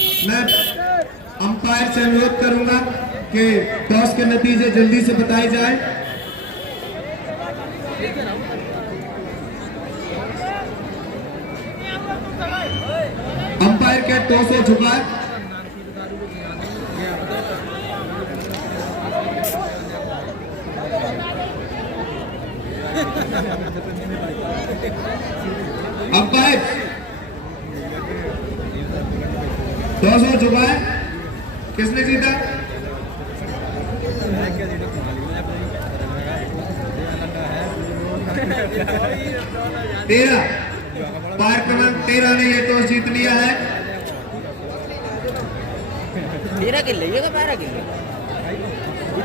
मैं अंपायर से अनुरोध करूंगा कि टॉस के नतीजे जल्दी से बताए जाए। अंपायर के टॉस हो चुका है। अंपायर टॉस हो चुका है। किसने जीता? तेरह। पार्क क्रमांक 13 ने ये टॉस जीत लिया है। 13 किले ये तो 12 किले।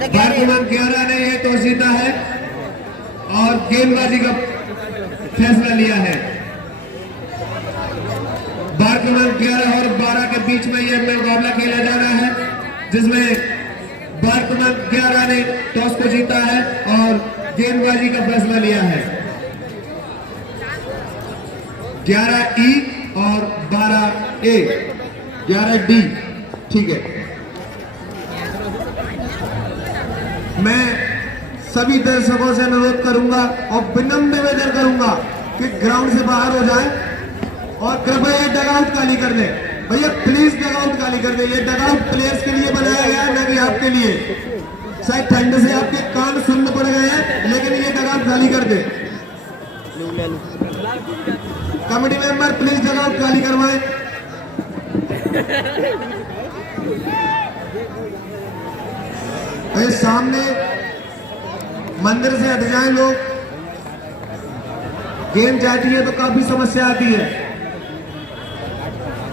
पार्क क्रमांक 11 ने ये टॉस जीता है और गेंदबाजी का फैसला लिया है। बार क्रमांक 11 और 12 के बीच में यह मुकाबला खेला जा रहा है, जिसमें बार क्रमांक 11 ने टॉस को जीता है और गेंदबाजी का फैसला लिया है। 11 ई और 12 ए, 11 डी। ठीक है, मैं सभी दर्शकों से अनुरोध करूंगा और विनम्र निवेदन करूंगा कि ग्राउंड से बाहर हो जाए और कृपया ये डगआउट खाली कर दे। भैया प्लीज डगआउट खाली कर दे। ये डगआउट प्लेयर्स के लिए बनाया गया है, ना कि आपके लिए। शायद ठंड से आपके कान सुन्न पड़ गए हैं, लेकिन ये डगआउट खाली कर दे। कमेटी मेंबर प्लीज डगआउट खाली करवाएं। भाई सामने मंदिर से हट जाए लोग। गेम जाती है तो काफी समस्या आती है,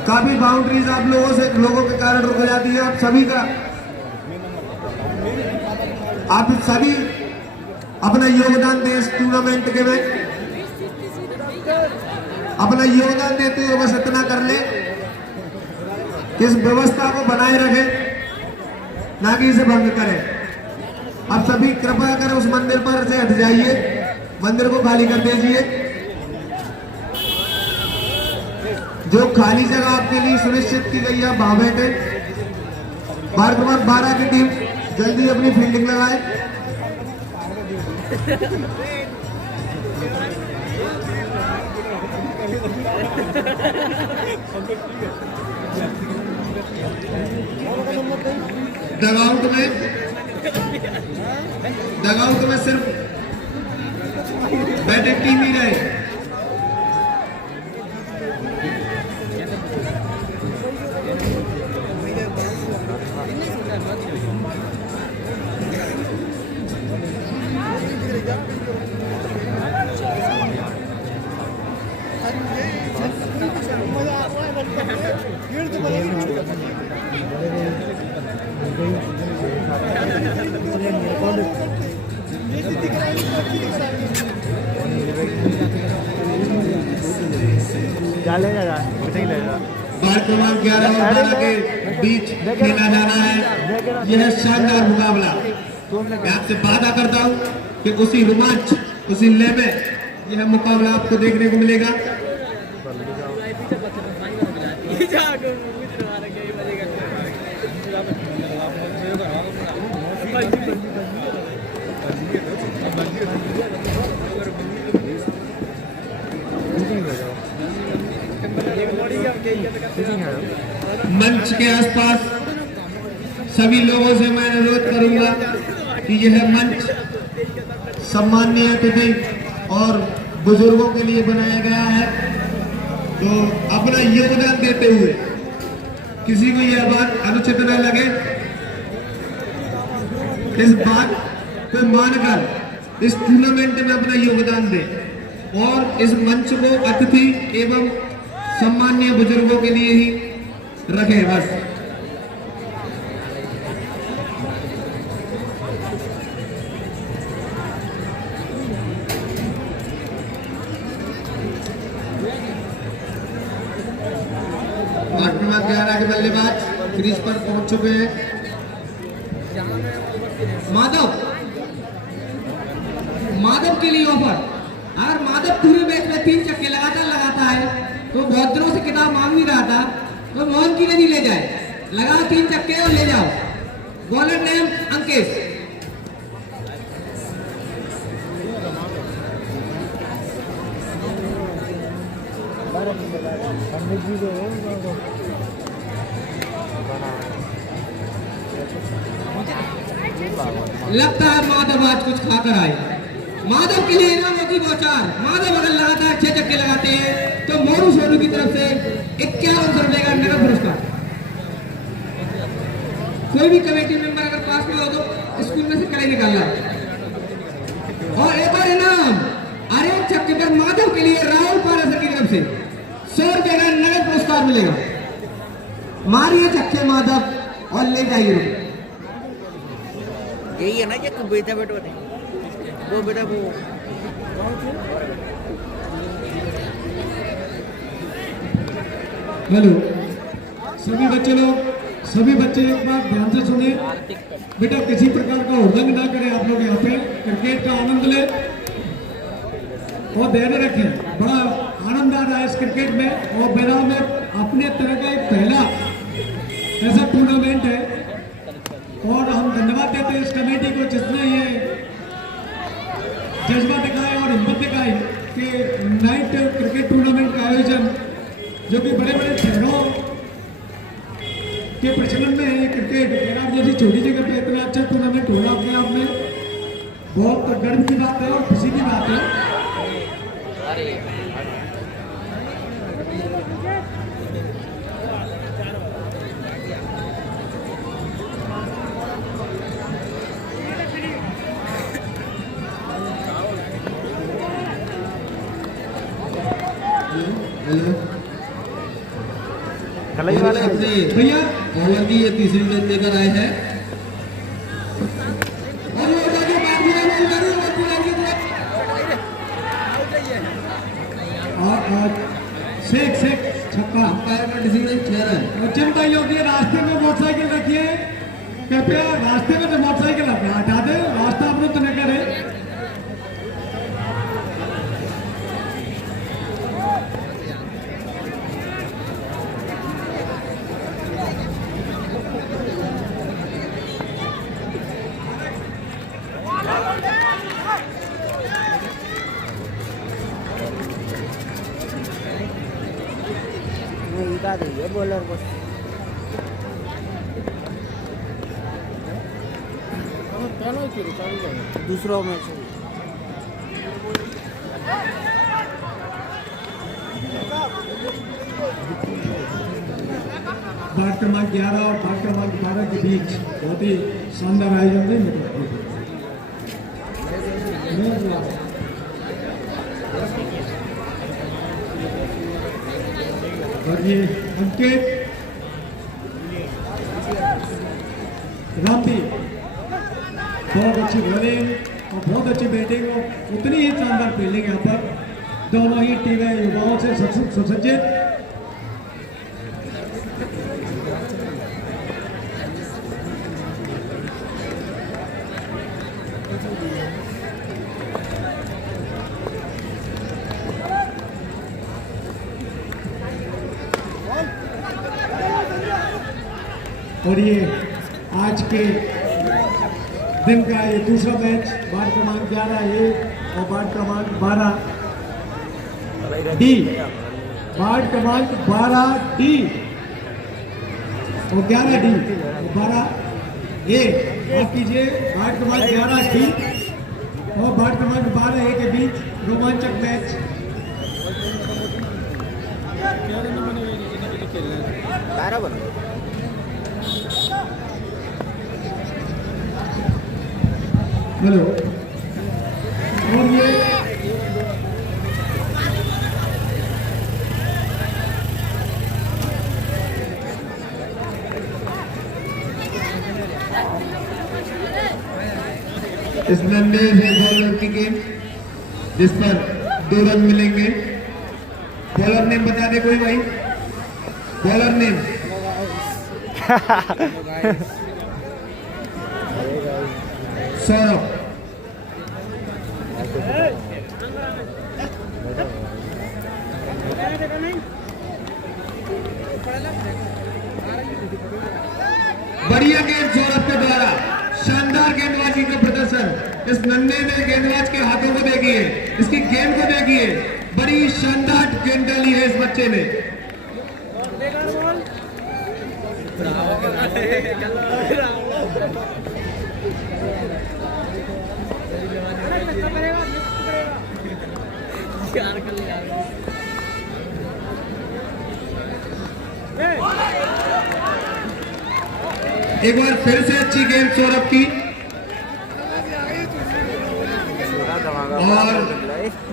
काफी बाउंड्रीज आप लोगों के कारण रुक जाती है। आप सभी अपना योगदान दें इस टूर्नामेंट के में। अपना योगदान देते हुए बस इतना कर ले कि इस व्यवस्था को बनाए रखें, ना कि इसे भंग करें। आप सभी कृपया कर उस मंदिर पर से हट जाइए, मंदिर को खाली कर दीजिए। जो खाली जगह आपके लिए सुनिश्चित की गई है वहां बैठे। बार क्रमांक 12 की टीम जल्दी अपनी फील्डिंग लगाए। डगआउट में सिर्फ बैटिंग टीम ही रहे। बार क्रमांक 11 और 12 के बीच खेला जाना है यह शानदार मुकाबला। मैं आपसे वादा करता हूं कि उसी रोमांच, उसी लय में यह मुकाबला आपको देखने को मिलेगा। मंच के आसपास सभी लोगों से मैं अनुरोध करूंगा कि यह मंच सम्माननीय अतिथि और बुजुर्गों के लिए बनाया गया है, तो अपना योगदान देते हुए किसी को यह बात अनुचित न लगे, इस बात को मानकर इस टूर्नामेंट में अपना योगदान दे और इस मंच को अतिथि एवं सम्माननीय बुजुर्गों के लिए ही रखे। बस क्रमांक 11 के बल्लेबाज क्रीज पर पहुंच चुके हैं। माधव के लिए ऑफर। अगर माधव पूरे मैच में 3 छक्के लगातार लगाता है तो बहुत दिनों से किताब मांग नहीं रहा था, तो मोहन की नदी ले जाए, लगाओ 3 चक्के और ले जाओ। Bowler name Ankesh. लगता है माधव आज कुछ खाकर आए। माधव के लिए इनामों की बौछार। माधव अगर लगातार 6 चक्के लगाते हैं तो मोरू सोनू की तरफ से 51 रुपए का नगद पुरस्कार। कोई भी कमेटी मेंबर अगर पास में हो तो स्कूल में से करे निकालना। और एक और इनाम अरे चक्के पर माधव के लिए राहुल पारासर की तरफ से 100 रुपए का नगद पुरस्कार मिलेगा। मारिए चक्के माधव और ले जाइए। यही है ना ये बेटा बेटो ने वो बेटा वो हेलो सभी बच्चे लोग, सभी बच्चे एक बार ध्यान से सुने। बेटा किसी प्रकार का उल्लंघन ना करें। आप लोग यहाँ पे क्रिकेट का आनंद लें और धैर्य रखें। बड़ा आनंद आ रहा है इस क्रिकेट में और बेनाम में अपने तरह का एक पहला ऐसा टूर्नामेंट है और हम धन्यवाद देते हैं इस कमेटी को जिसने ये जज्बा दिखाया और हिम्मत दिखाई कि नाइट क्रिकेट टूर्नामेंट का आयोजन जो कि बड़े बड़े शहरों के प्रचलन में है क्रिकेट जैसी छोटी जगह पे इतना अच्छा टूर्नामेंट होना अपने आप में बहुत गर्व की बात है और खुशी की बात है। भैया ओवर की ये तीसरी रन लेकर आए हैं और शेख छक्का का डिसीजन 6 रन। चिंता योगी रास्ते में मोटरसाइकिल रखिए, कृपया रास्ते में तो मोटरसाइकिल हटा दे, रास्ता अवरुद्ध न करे। हिला देंगे बॉलर को। दूसरा मैच बाट क्रमांक 11 और बाट क्रमांक 12 के बीच बहुत ही शानदार आयोजन है। और ये अंकित रामदी बहुत अच्छी बॉलिंग और बहुत अच्छी बैटिंग और उतनी ही शानदार फील्डिंग यहाँ पर दोनों ही टीमें युवाओं से सुसज्जित। और ये आज के दिन का ये दूसरा मैच बाट क्रमांक 11 ए और बाट क्रमांक 12 डी, बाट क्रमांक 12 डी और 11 डी 12 ए, माफ कीजिए बाट क्रमांक 11 डी और बाट क्रमांक 12 ए के बीच रोमांचक मैच। बराबर हेलो और ये इस लंबे से बॉलर की गेम जिस पर 2 रन मिलेंगे। बॉलर नेम बता दे कोई भाई, बॉलर नेम। सौरभ। बढ़िया गेंद सौरभ के द्वारा, शानदार गेंदबाजी का प्रदर्शन। इस नन्हे ने गेंदबाज के हाथों को देखिए, इसकी गेंद को देखिए, बड़ी शानदार गेंद डाली है इस बच्चे ने। एक बार फिर से अच्छी गेंद सौरभ की, और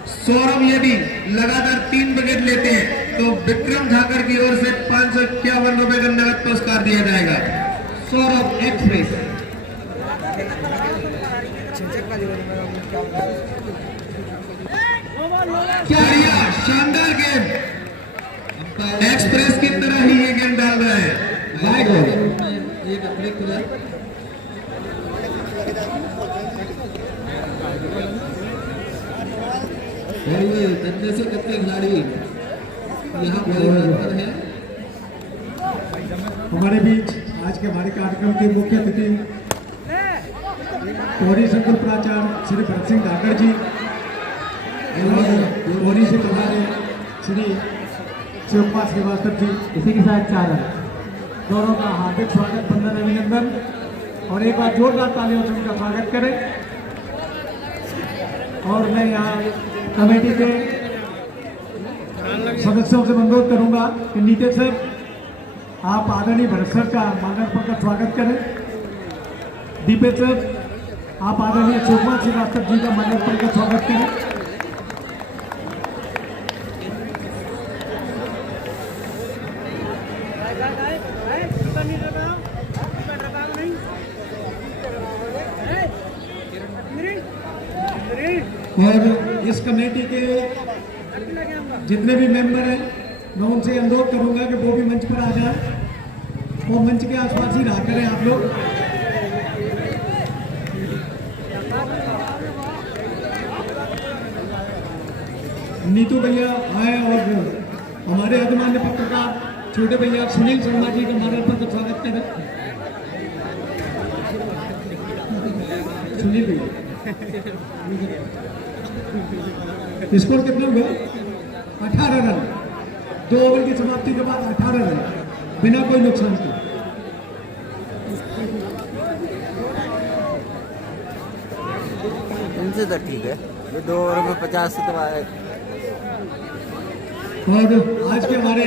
सौरभ यदि लगातार 3 विकेट लेते हैं तो विक्रम ठाकर की ओर से 551 रुपए का नगद पुरस्कार दिया जाएगा। सौरभ एक्सप्रेस। बढ़िया शानदार गेंद, एक्सप्रेस की तरह ही ये गेंद डाल रहा है। By ball. और ये कितने से कितने खिलाड़ी यहाँ पर है। हमारे बीच आज के हमारे कार्यक्रम के मुख्य अतिथि गौरी संकुल प्राचार्य श्री भरत सिंह ठाकर जी और गौरी से हमारे श्री शिवकुमार श्रीवास्तव जी, इसी के साथ चारण दोनों का हार्दिक स्वागत, वंदन, अभिनंदन, और एक बार जोरदार तालियों से उनका स्वागत करें। और मैं यहाँ कमेटी के सदस्यों से अनुरोध करूंगा कि नीचे से आप आदरणीय भरत सर का माल्यार्पण का स्वागत करें। दीपेश सर, आप आदरणीय शिवकुमार श्रीवास्तव जी का माल्यार्पण का स्वागत करें। और इस कमेटी के जितने भी मेंबर हैं मैं उनसे अनुरोध करूंगा कि वो भी मंच पर आ जाए और मंच के आसपास ही रहा करें आप लोग। नीतू भैया आए और हमारे अधिमान्य पत्रकार छोटे भैया सुनील शर्मा जी का माल्यार्पण का स्वागत करें। सुनील भैया, स्कोर कितना हुआ? 18 रन, 2 ओवर की समाप्ति के बाद 18 रन बिना कोई नुकसान के। इनसे तो ठीक है, ये 2 ओवर में 50 से तो आए। और आज के हमारे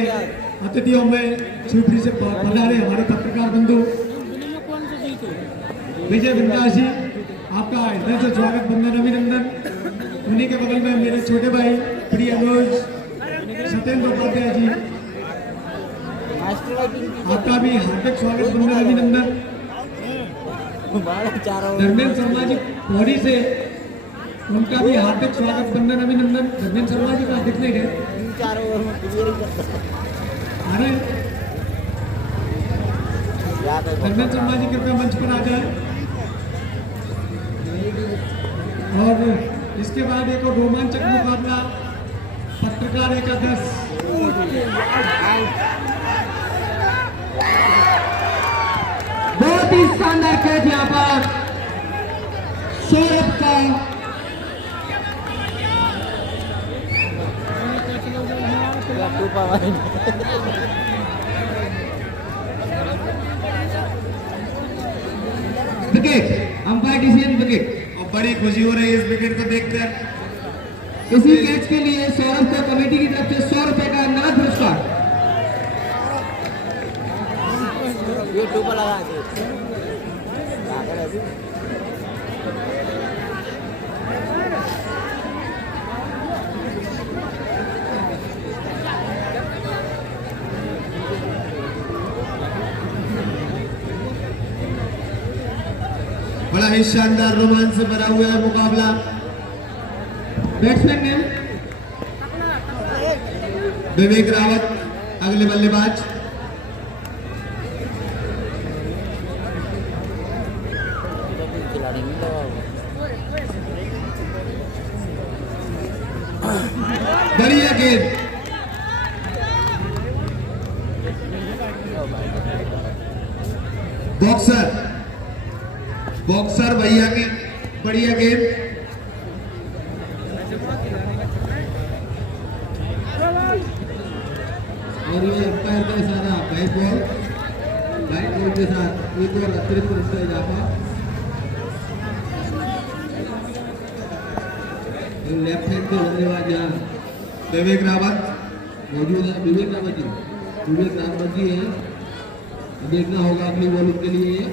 अतिथियों में शिवपुरी से पधारे हमारे पत्रकार बंधु विजय बिंदास जी, आपका हृदय से स्वागत, वंदन, अभिनंदन। उन्हीं के बगल में मेरे छोटे भाई प्रिय अनुज सत्येंद्र उपाध्याय जी, आपका भी हार्दिक स्वागत, वंदन, अभिनंदन। धर्मेंद्र शर्मा जी पौड़ी से, उनका भी हार्दिक स्वागत, वंदन, अभिनंदन। धर्मेंद्र शर्मा जी का दिख नहीं गए, अरे धर्मेंद्र शर्मा जी कृपया मंच पर आ जाए। और इसके बाद एक और रोमांचक मुकाबला पत्रकार एकादश। बहुत ही शानदार कैच यहाँ पर सौरभ का। Wicket, umpire decision wicket. और बड़ी खुशी हो रही है इस विकेट को देखकर। इसी कैच के लिए सौरभ को कमेटी की तरफ से 100 रुपए का नगद पुरस्कार। ये टूपा लगा दे। बड़ा ही शानदार रोमांच से भरा हुआ है मुकाबला। बैट्समैन नेम विवेक रावत, अगले बल्लेबाज। बढ़िया गेंद, बॉक्सर बॉक्सर भैया की बढ़िया गेंद। और ये अंपायर का इशारा वाइट बॉल के साथ एक और अतिरिक्त रन का इजाफा। लेफ्ट हैंड के बल्लेबाज यहाँ विवेक रावत मौजूद है। विवेक रावत जी है। देखना होगा अपनी बॉलिंग के लिए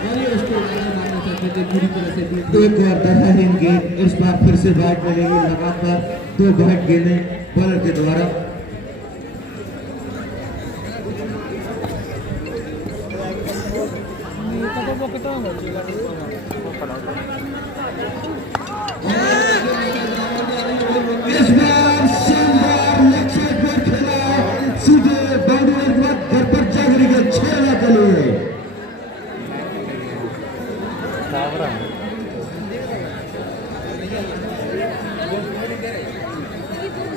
और ये उसको मारना चाहते थे पूरी तरह से। एक और बेहतरीन गेंद, इस बार फिर से बैट मिलेगी लगातार 2 बैट गेंदें बॉलर के द्वारा। इस बार शानदार लेग साइड पर खेला, सीधे बाउंड्री के बाद घर पर जागरी के 6 रन के लिए।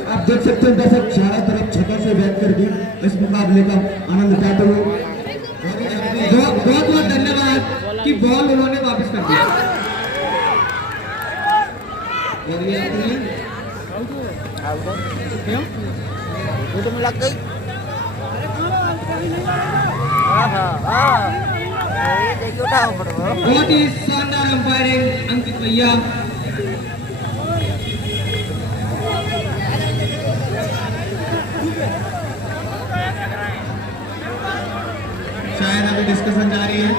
आप देख सकते हैं दर्शक चारों तरफ छतों से बैठ कर भी इस मुकाबले का आनंद उठाते हुए। बहुत बहुत धन्यवाद कि बॉल उन्होंने वापस कर दिया। और ये अपनी वो तो लग गई। देखिए उठाओ पड़ो। बहुत ही शानदार अंपायरिंग अंकित भैया। शायद अभी डिस्कशन जारी है।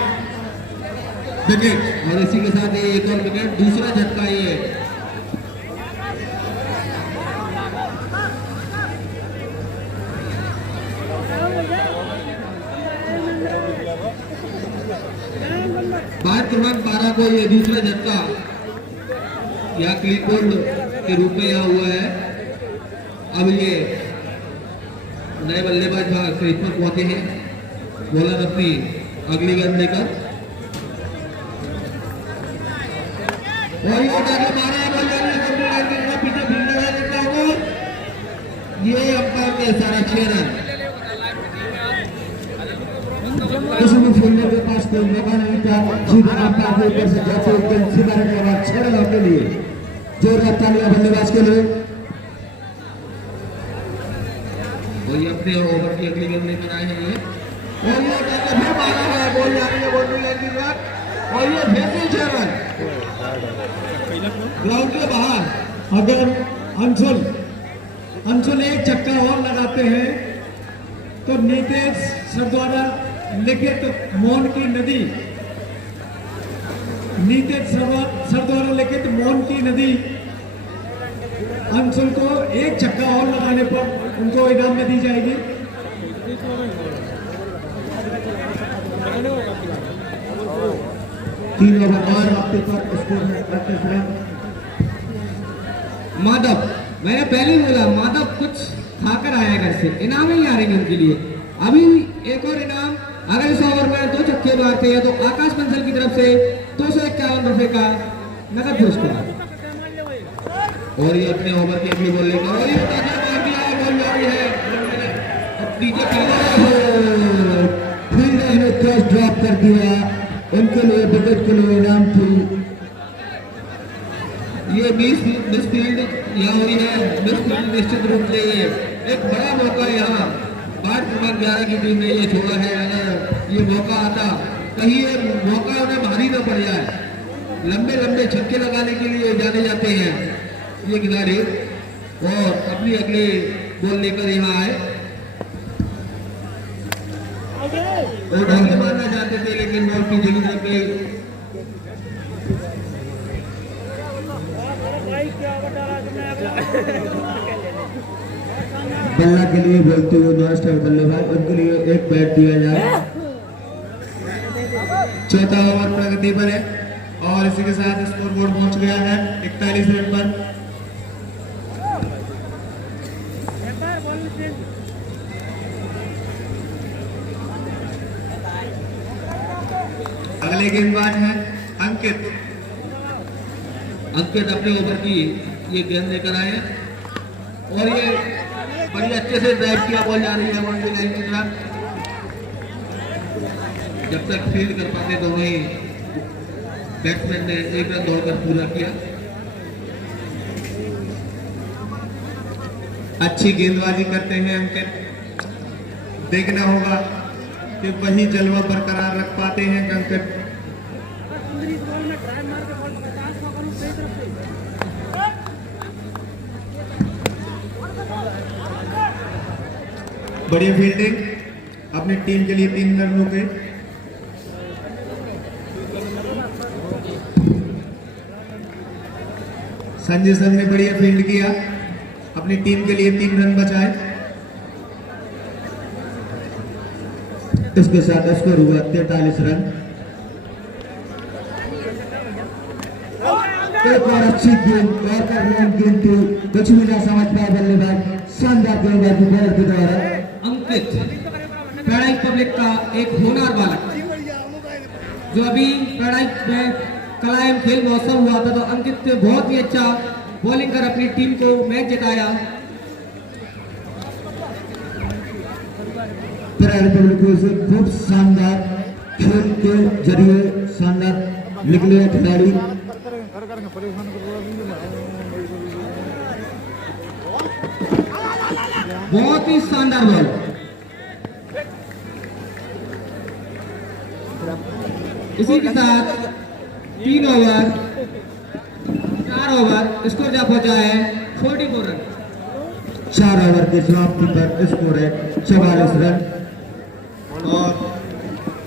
विकेट और इसी के साथ ये एक और विकेट, दूसरा झटका ये। बार क्रमांक 12 को ये दूसरा झटका यहाँ क्लीन बोल्ड के रूप में यहाँ हुआ है। अब ये नए बल्लेबाज क्रीज पर पहुंचे हैं। बॉलर अपनी अगली गेंद लेकर और ये उठा के मारा है बॉल पीछे फील्डर है देखता होगा। ये अंपायर का इशारा 6 रन। किसी भी फील्डर के पास कोई मौका नहीं था, सीधा अंपायर के ऊपर से जाते हुए सीधा रन के बाद 6 रन के लिए जोरदार तालियां बल्लेबाज के लिए। और ये अपने ओवर की अगली गेंद लेकर आए हैं ये। और ये फिर मारा है, बॉल जा रही है बाउंड्री लाइन की तरफ और ये फिर से 6 रन ग्राउंड के बाहर। अगर अंशुल एक चक्का और लगाते हैं तो नीतीश सर द्वारा लिखित मौन की नदी, नीतीश सर द्वारा लिखित मौन की नदी अंशुल को एक चक्का और लगाने पर उनको इनाम में दी जाएगी। 3 ओवर और आपके पास स्कोर है 38 रन। माधव, मैंने पहले ही बोला माधव कुछ खाकर आया घर से, इनाम ही आ रहे हैं उनके लिए। अभी एक और इनाम, अगर इस ओवर में 2 छक्के मारते हैं तो आकाश बंसल की तरफ से 251 रुपए का नगद पुरस्कार। और ये अपने ओवर की अगली बॉल लेकर और ये मार दिया, बॉल जारी है नीचे फील्डर ने कैच ड्रॉप कर दिया, उनके लिए विकेट के लिए इनाम थी। ये मिस फील्ड यहाँ हुई है। मिस फील्ड निश्चित रूप से ये एक बड़ा मौका यहाँ 8-11 की टीम ने ये छोड़ा है। अगर ये मौका आता कहीं ये मौका उन्हें भारी न पड़ जाए। लंबे लंबे छक्के लगाने के लिए जाने जाते हैं ये खिलाड़ी और अपनी अगले बॉल लेकर यहाँ आए और ढंग मारना चाहते थे लेकिन बॉल की जगह लग गई। बल्ला के लिए बोलते हुए नॉन बल्लेबाज, उनके लिए एक बैट दिया जाए। चौथा ओवर प्रगति पर है और इसी के साथ स्कोर बोर्ड पहुंच गया है 41 रन पर। अगले गेंदबाज है अंकित। अपने ओवर की ये गेंद लेकर आए और ये बड़ी अच्छे से ड्राइव किया, बॉल जा रही है बाउंड्री लाइन की तरफ। जब तक फील्ड कर पाते दोनों ही बैट्समैन ने 1 रन दौड़कर पूरा किया। अच्छी गेंदबाजी करते हैं अंकित। देखना होगा कि वही जलवा बरकरार रख पाते हैं अंकित। बढ़िया फील्डिंग, अपनी टीम के लिए 3 रनों पे। संजय सर ने बढ़िया फील्ड किया, अपनी टीम के लिए 3 रन बचाए। इसके साथ स्कोर हुआ 43 रन। एक और अच्छी गेंद और कर रहे हैं गेंद थी, कुछ भी ना समझ पाए बल्लेबाज। शानदार गेंदबाजी बॉलर के द्वारा। अंकित पैराडाइज पब्लिक का एक होनहार बालक, जो अभी पैराडाइज में कलायम खेल महोत्सव हुआ था, तो अंकित ने बहुत ही अच्छा बॉलिंग कर अपनी टीम को मैच जिताया। रिपब्लिक से खूब शानदार खेल के जरिए शानदार निकले खिलाड़ी। बहुत ही शानदार बॉल। इसी के साथ 3 ओवर 4 ओवर स्कोर जा पहुंचा है 44 रन। 4 ओवर के समाप्ति पर स्कोर है 44 रन। और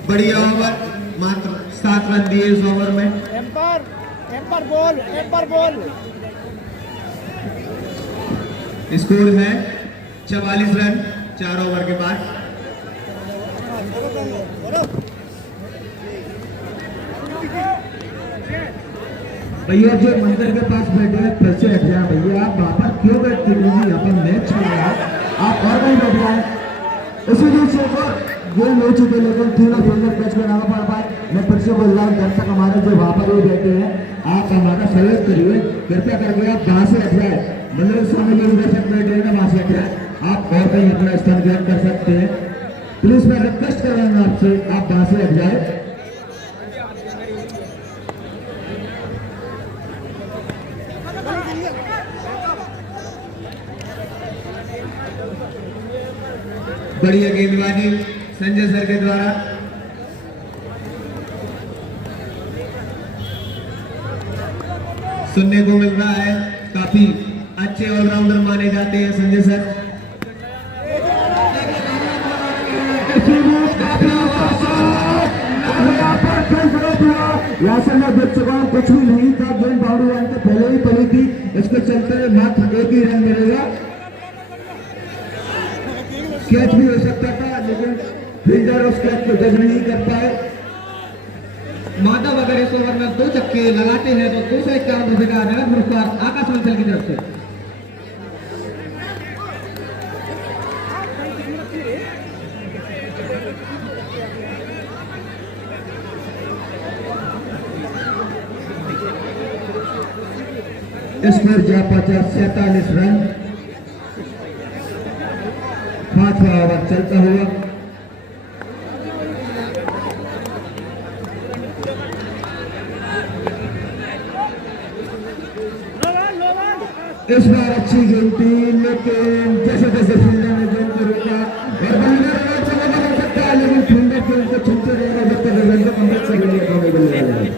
बढ़िया ओवर, मात्र 7 रन दिए इस ओवर में। Emperor ball. स्कोर है 44 रन 4 ओवर के बाद। भैया जो मंदिर के पास बैठे हैं फिर से हट जाए भैया। आप वहां पर क्यों बैठते हैं? यहाँ पर मैच चल रहा है, आप और कहीं बैठ जाए। इसी बीच ये ले चुके, लेकिन तीनों फील्डर कैच बनाना पड़ पाए। मैं फिर से बोल रहा हूँ दर्शक हमारे जो वहाँ पर भी बैठे हैं, आप हमारा सहयोग करिए, कृपया करके आप वहाँ से हट जाए। मंदिर के सामने जो दर्शक बैठे हैं ना, वहाँ से हट जाए। आप और कहीं अपना स्थान ग्रहण कर सकते हैं। प्लीज मैं रिक्वेस्ट कर रहा हूँ आपसे, आप वहाँ से हट जाए। बढ़िया गेंदबाजी संजय सर के द्वारा। सुनने को मिल रहा है काफी अच्छे ऑलराउंडर माने जाते हैं संजय सर। यहाँ से मैं देख चुका हूँ, कुछ भी नहीं था। गेंद बाउंड्री लाइन से पहले ही पड़ी थी। इसके चलते मात्र 1 ही रन मिलेगा। कैच भी हो सकता था, लेकिन फील्डर उस कैच को जज नहीं कर पाए। माधव अगर इस ओवर में 2 छक्के लगाते हैं तो 251 रुपए का नगद पुरस्कार आकाश मंचल की तरफ से। स्कोर जा पहुंचा 47 रन। 5वां ओवर चलता हुआ। इस बार अच्छी गेंद थी, लेकिन जैसे जैसे फील्डर ने गेंद को रोका और बल्लेबाज चला जा सकता है, लेकिन फील्डर गेंद को छूते रहेगा जब तक रन को कंप्लीट कर लिया।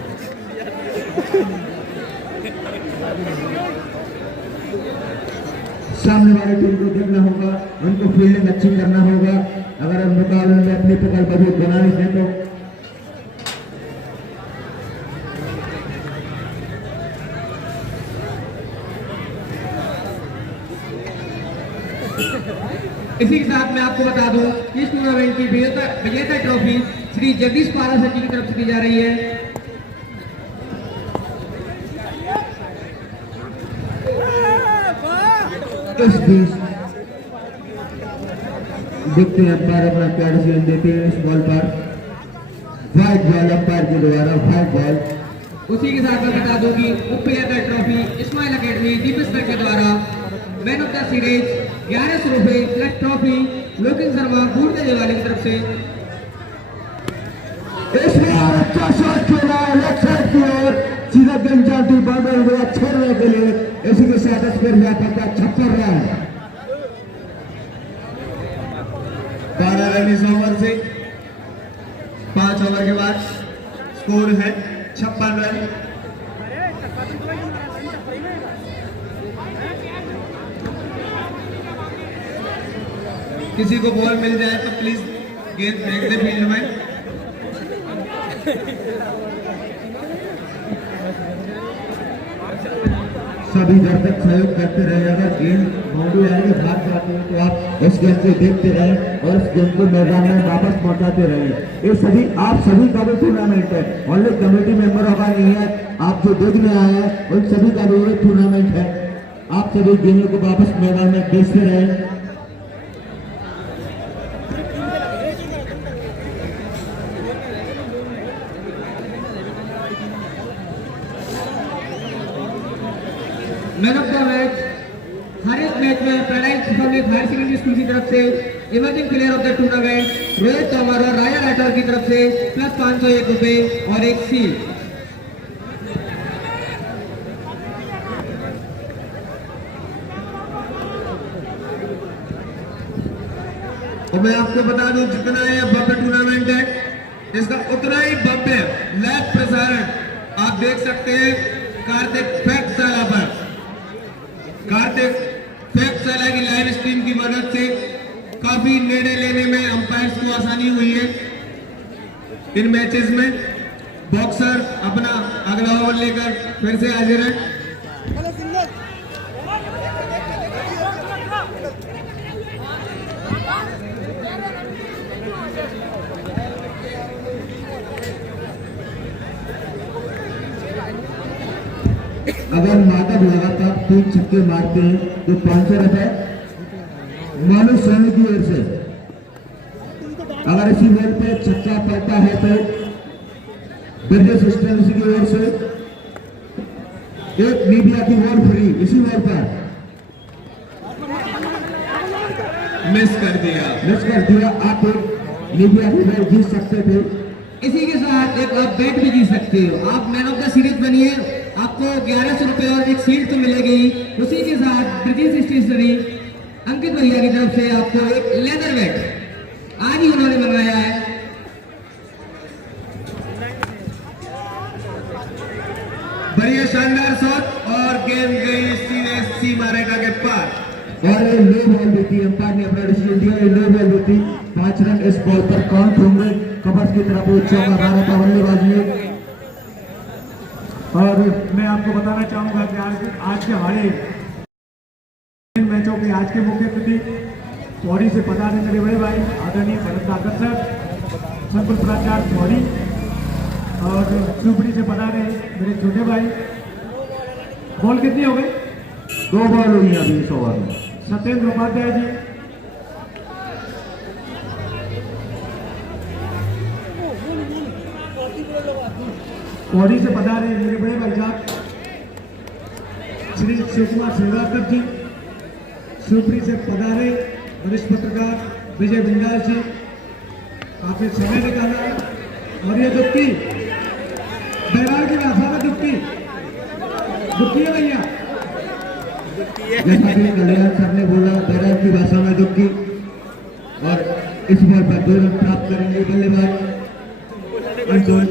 सामने वाले टीम को देखना होगा, उनको फील्डिंग अच्छी करना होगा। अगर हम मुकाबले में अपनी पकड़ मजबूत बनानी है तो इसी के साथ मैं आपको बता दूं कि इस टूर्नामेंट की विजेता ट्रॉफी श्री जगदीश पारा सर की तरफ से दी जा रही है। इस बीच देखते हैं अंपायर अपना क्या डिसीजन देते हैं। इस बॉल पर व्हाइट बॉल अंपायर के द्वारा, व्हाइट बॉल। उसी के साथ मैं बता दूं कि उप विजेता ट्रॉफी इस्माइल अकेडमी दीपेश्वर के द्वारा मैन ऑफ द सीरीज 1100 रुपए प्लस ट्रॉफी लोकेश शर्मा बूढ़ के वाले की तरफ से। अच्छा शॉट खेला है लेफ्ट साइड की ओर, सीधा गेंद जाती बाउंड्री हुआ 6 रन के लिए। इसी के साथ स्कोर हुआ पड़ता 56 रन। 12 रन इस ओवर से, 5 ओवर के बाद स्कोर है 56 रन। किसी को बॉल मिल जाए तो प्लीज गेंद फेंक दे फील्ड में। सभी दर्शक सहयोग करते रहे। अगर गेंद बाउंड्री आएगी भाग जाते हैं तो आप उस गेंद को देखते रहे और उस गेंद को मैदान में वापस पहुंचाते रहे। ये सभी आप सभी का भी टूर्नामेंट है, ओनली कमेटी मेंबर का नहीं है। आप जो देखने आए हैं उन सभी का भी ये टूर्नामेंट है। आप सभी गेंदों को वापस मैदान में भेजते रहे। मैन ऑफ द मैच हर एक मैच में Paradise public higher secondary school की तरफ से emerging player of the tournament Rohit Tomar और राया राठौर की तरफ से प्लस 501 रुपए और एक सील। और मैं आपको बता दूं जितना ये भव्य टूर्नामेंट है इसका उतना ही भव्य लाइव प्रसारण आप देख सकते हैं कार्तिक फैक्टशाला पर। कार्तिक फैक्टशाला की लाइव स्ट्रीम की मदद से काफी निर्णय लेने में अंपायर्स को आसानी हुई है। इन मैचेस में बॉक्सर अपना अगला ओवर लेकर फिर से हाजिर है। अगर माधव लगातार 3 छक्के मारते हैं तो 500 रुपए मानो सोनी की ओर से। अगर इसी बॉल पे छक्का पड़ता है तो बिजनेस सिस्टम की ओर से एक मीडिया की बॉल फ्री इसी बॉल पर मिस कर दिया। आप एक मीडिया की बॉल जीत सकते थे। इसी के साथ एक आप बैट भी जीत सकते हो। आप मैन ऑफ द सीरीज बनिए, आपको 1100 रुपए और एक सीट तो मिलेगी। उसी के साथ ब्रिटिश स्टेशनरी अंकित भैया की तरफ से आपको एक लेदर बैट आज ही उन्होंने मंगाया है। बढ़िया शानदार शॉट और गेंद गई सीधे सीमा रेखा के पार। और ये लो बॉल भी थी, अंपायर ने अपना डिसीजन दिया। ये लो बॉल भी थी, 5 रन इस बॉल पर काउंट होंगे। कबर्स की तरफ वो चौका मारा था बल्लेबाज ने। और मैं आपको बताना चाहूंगा कि आज के हमारे इन मैचों के आज के मुख्य अतिथि पौड़ी से पधारे मेरे बड़े भाई आदरणीय भरत दाकर सर, संकुल प्राचार्य पौड़ी, और शिवपुरी से पधारे मेरे छोटे भाई। बॉल कितनी हो गई? 2 बॉल हुई अभी इस ओवर में। सत्येंद्र उपाध्याय जी, पौड़ी से पधारे मेरे बड़े भाई साहब श्री शिव कुमार श्रीवास्तव जी। शिवपुरी से पधारे वरिष्ठ पत्रकार विजय बिंदाल जी, आपने समय निकाला। और ये दुक्की बैराल की भाषा में दुक्की है भैया, जैसा कि कल्याण सर ने बोला बैराल की भाषा में दुक्की। और इस बॉल पर 2 रन प्राप्त करेंगे बल्लेबाज अंशुल,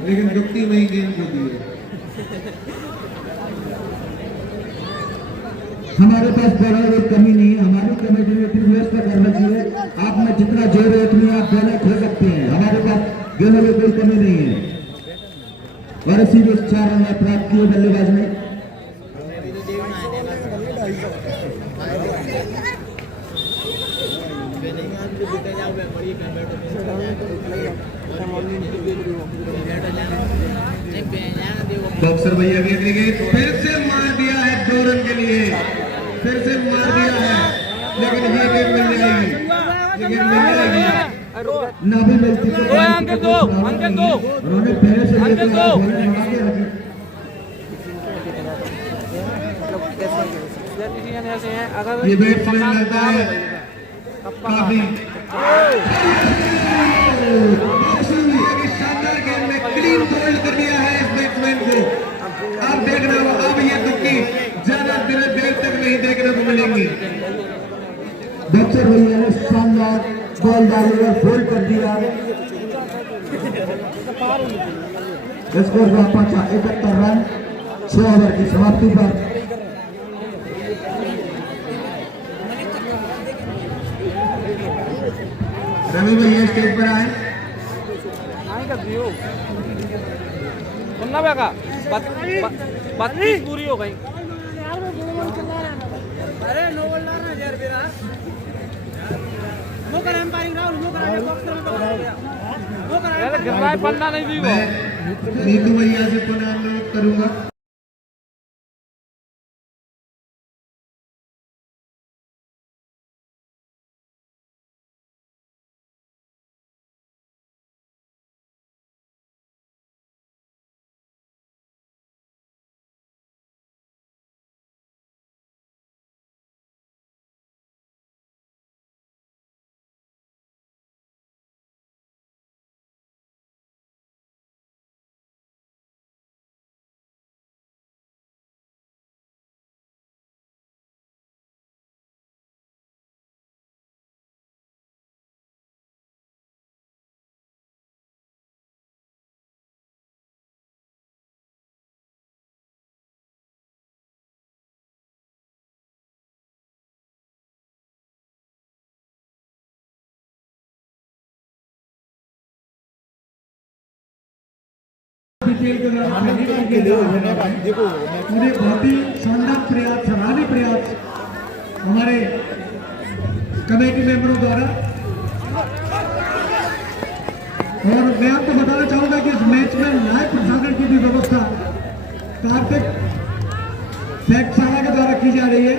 लेकिन दुखती में ही गेंद को दी है। हमारे पास बॉलर की कमी नहीं है। हमारी कमेटी ने इतनी व्यवस्था कर रखी है, आप में जितना जोर है उतनी आप बॉलर खेल सकते हैं। हमारे पास गेंदों में कोई कमी नहीं है। और इसी 4 रन प्राप्त किए बल्लेबाज ने। बॉक्सर भैया की अगली गेंद फिर से मार दिया है 2 रन के लिए, फिर से मार दिया है, लेकिन ये गेंद मिल जाएगी, ये गेंद मिल जाएगी। ना भी मिलती तो उन्होंने पहले से ये बैट्समैन लगता है काफी डाली और फोल्ड कर दिया। स्कोर हुआ 71 रन 6 ओवर की समाप्ति पर। रवि भैया स्टेज पर आए। सुनना बेगा बात पूरी हो गई। अरे नो बॉल ना यार मेरा नो कर एम्पायरिंग राहुल नो कर बॉक्सर में पकड़ गया नो कर यार गिरना पन्ना नहीं दी वो। मैं नीतू भैया से पुनः अनुरोध करूंगा। पूरे बहुत ही शानदार प्रयास, सराहनीय प्रयास हमारे कमेटी मेंबरों द्वारा। और मैं आपको बताना चाहूंगा कि इस मैच में लाइव प्रसारण की भी व्यवस्था कार्तिक फैक्टशाला के द्वारा की जा रही है,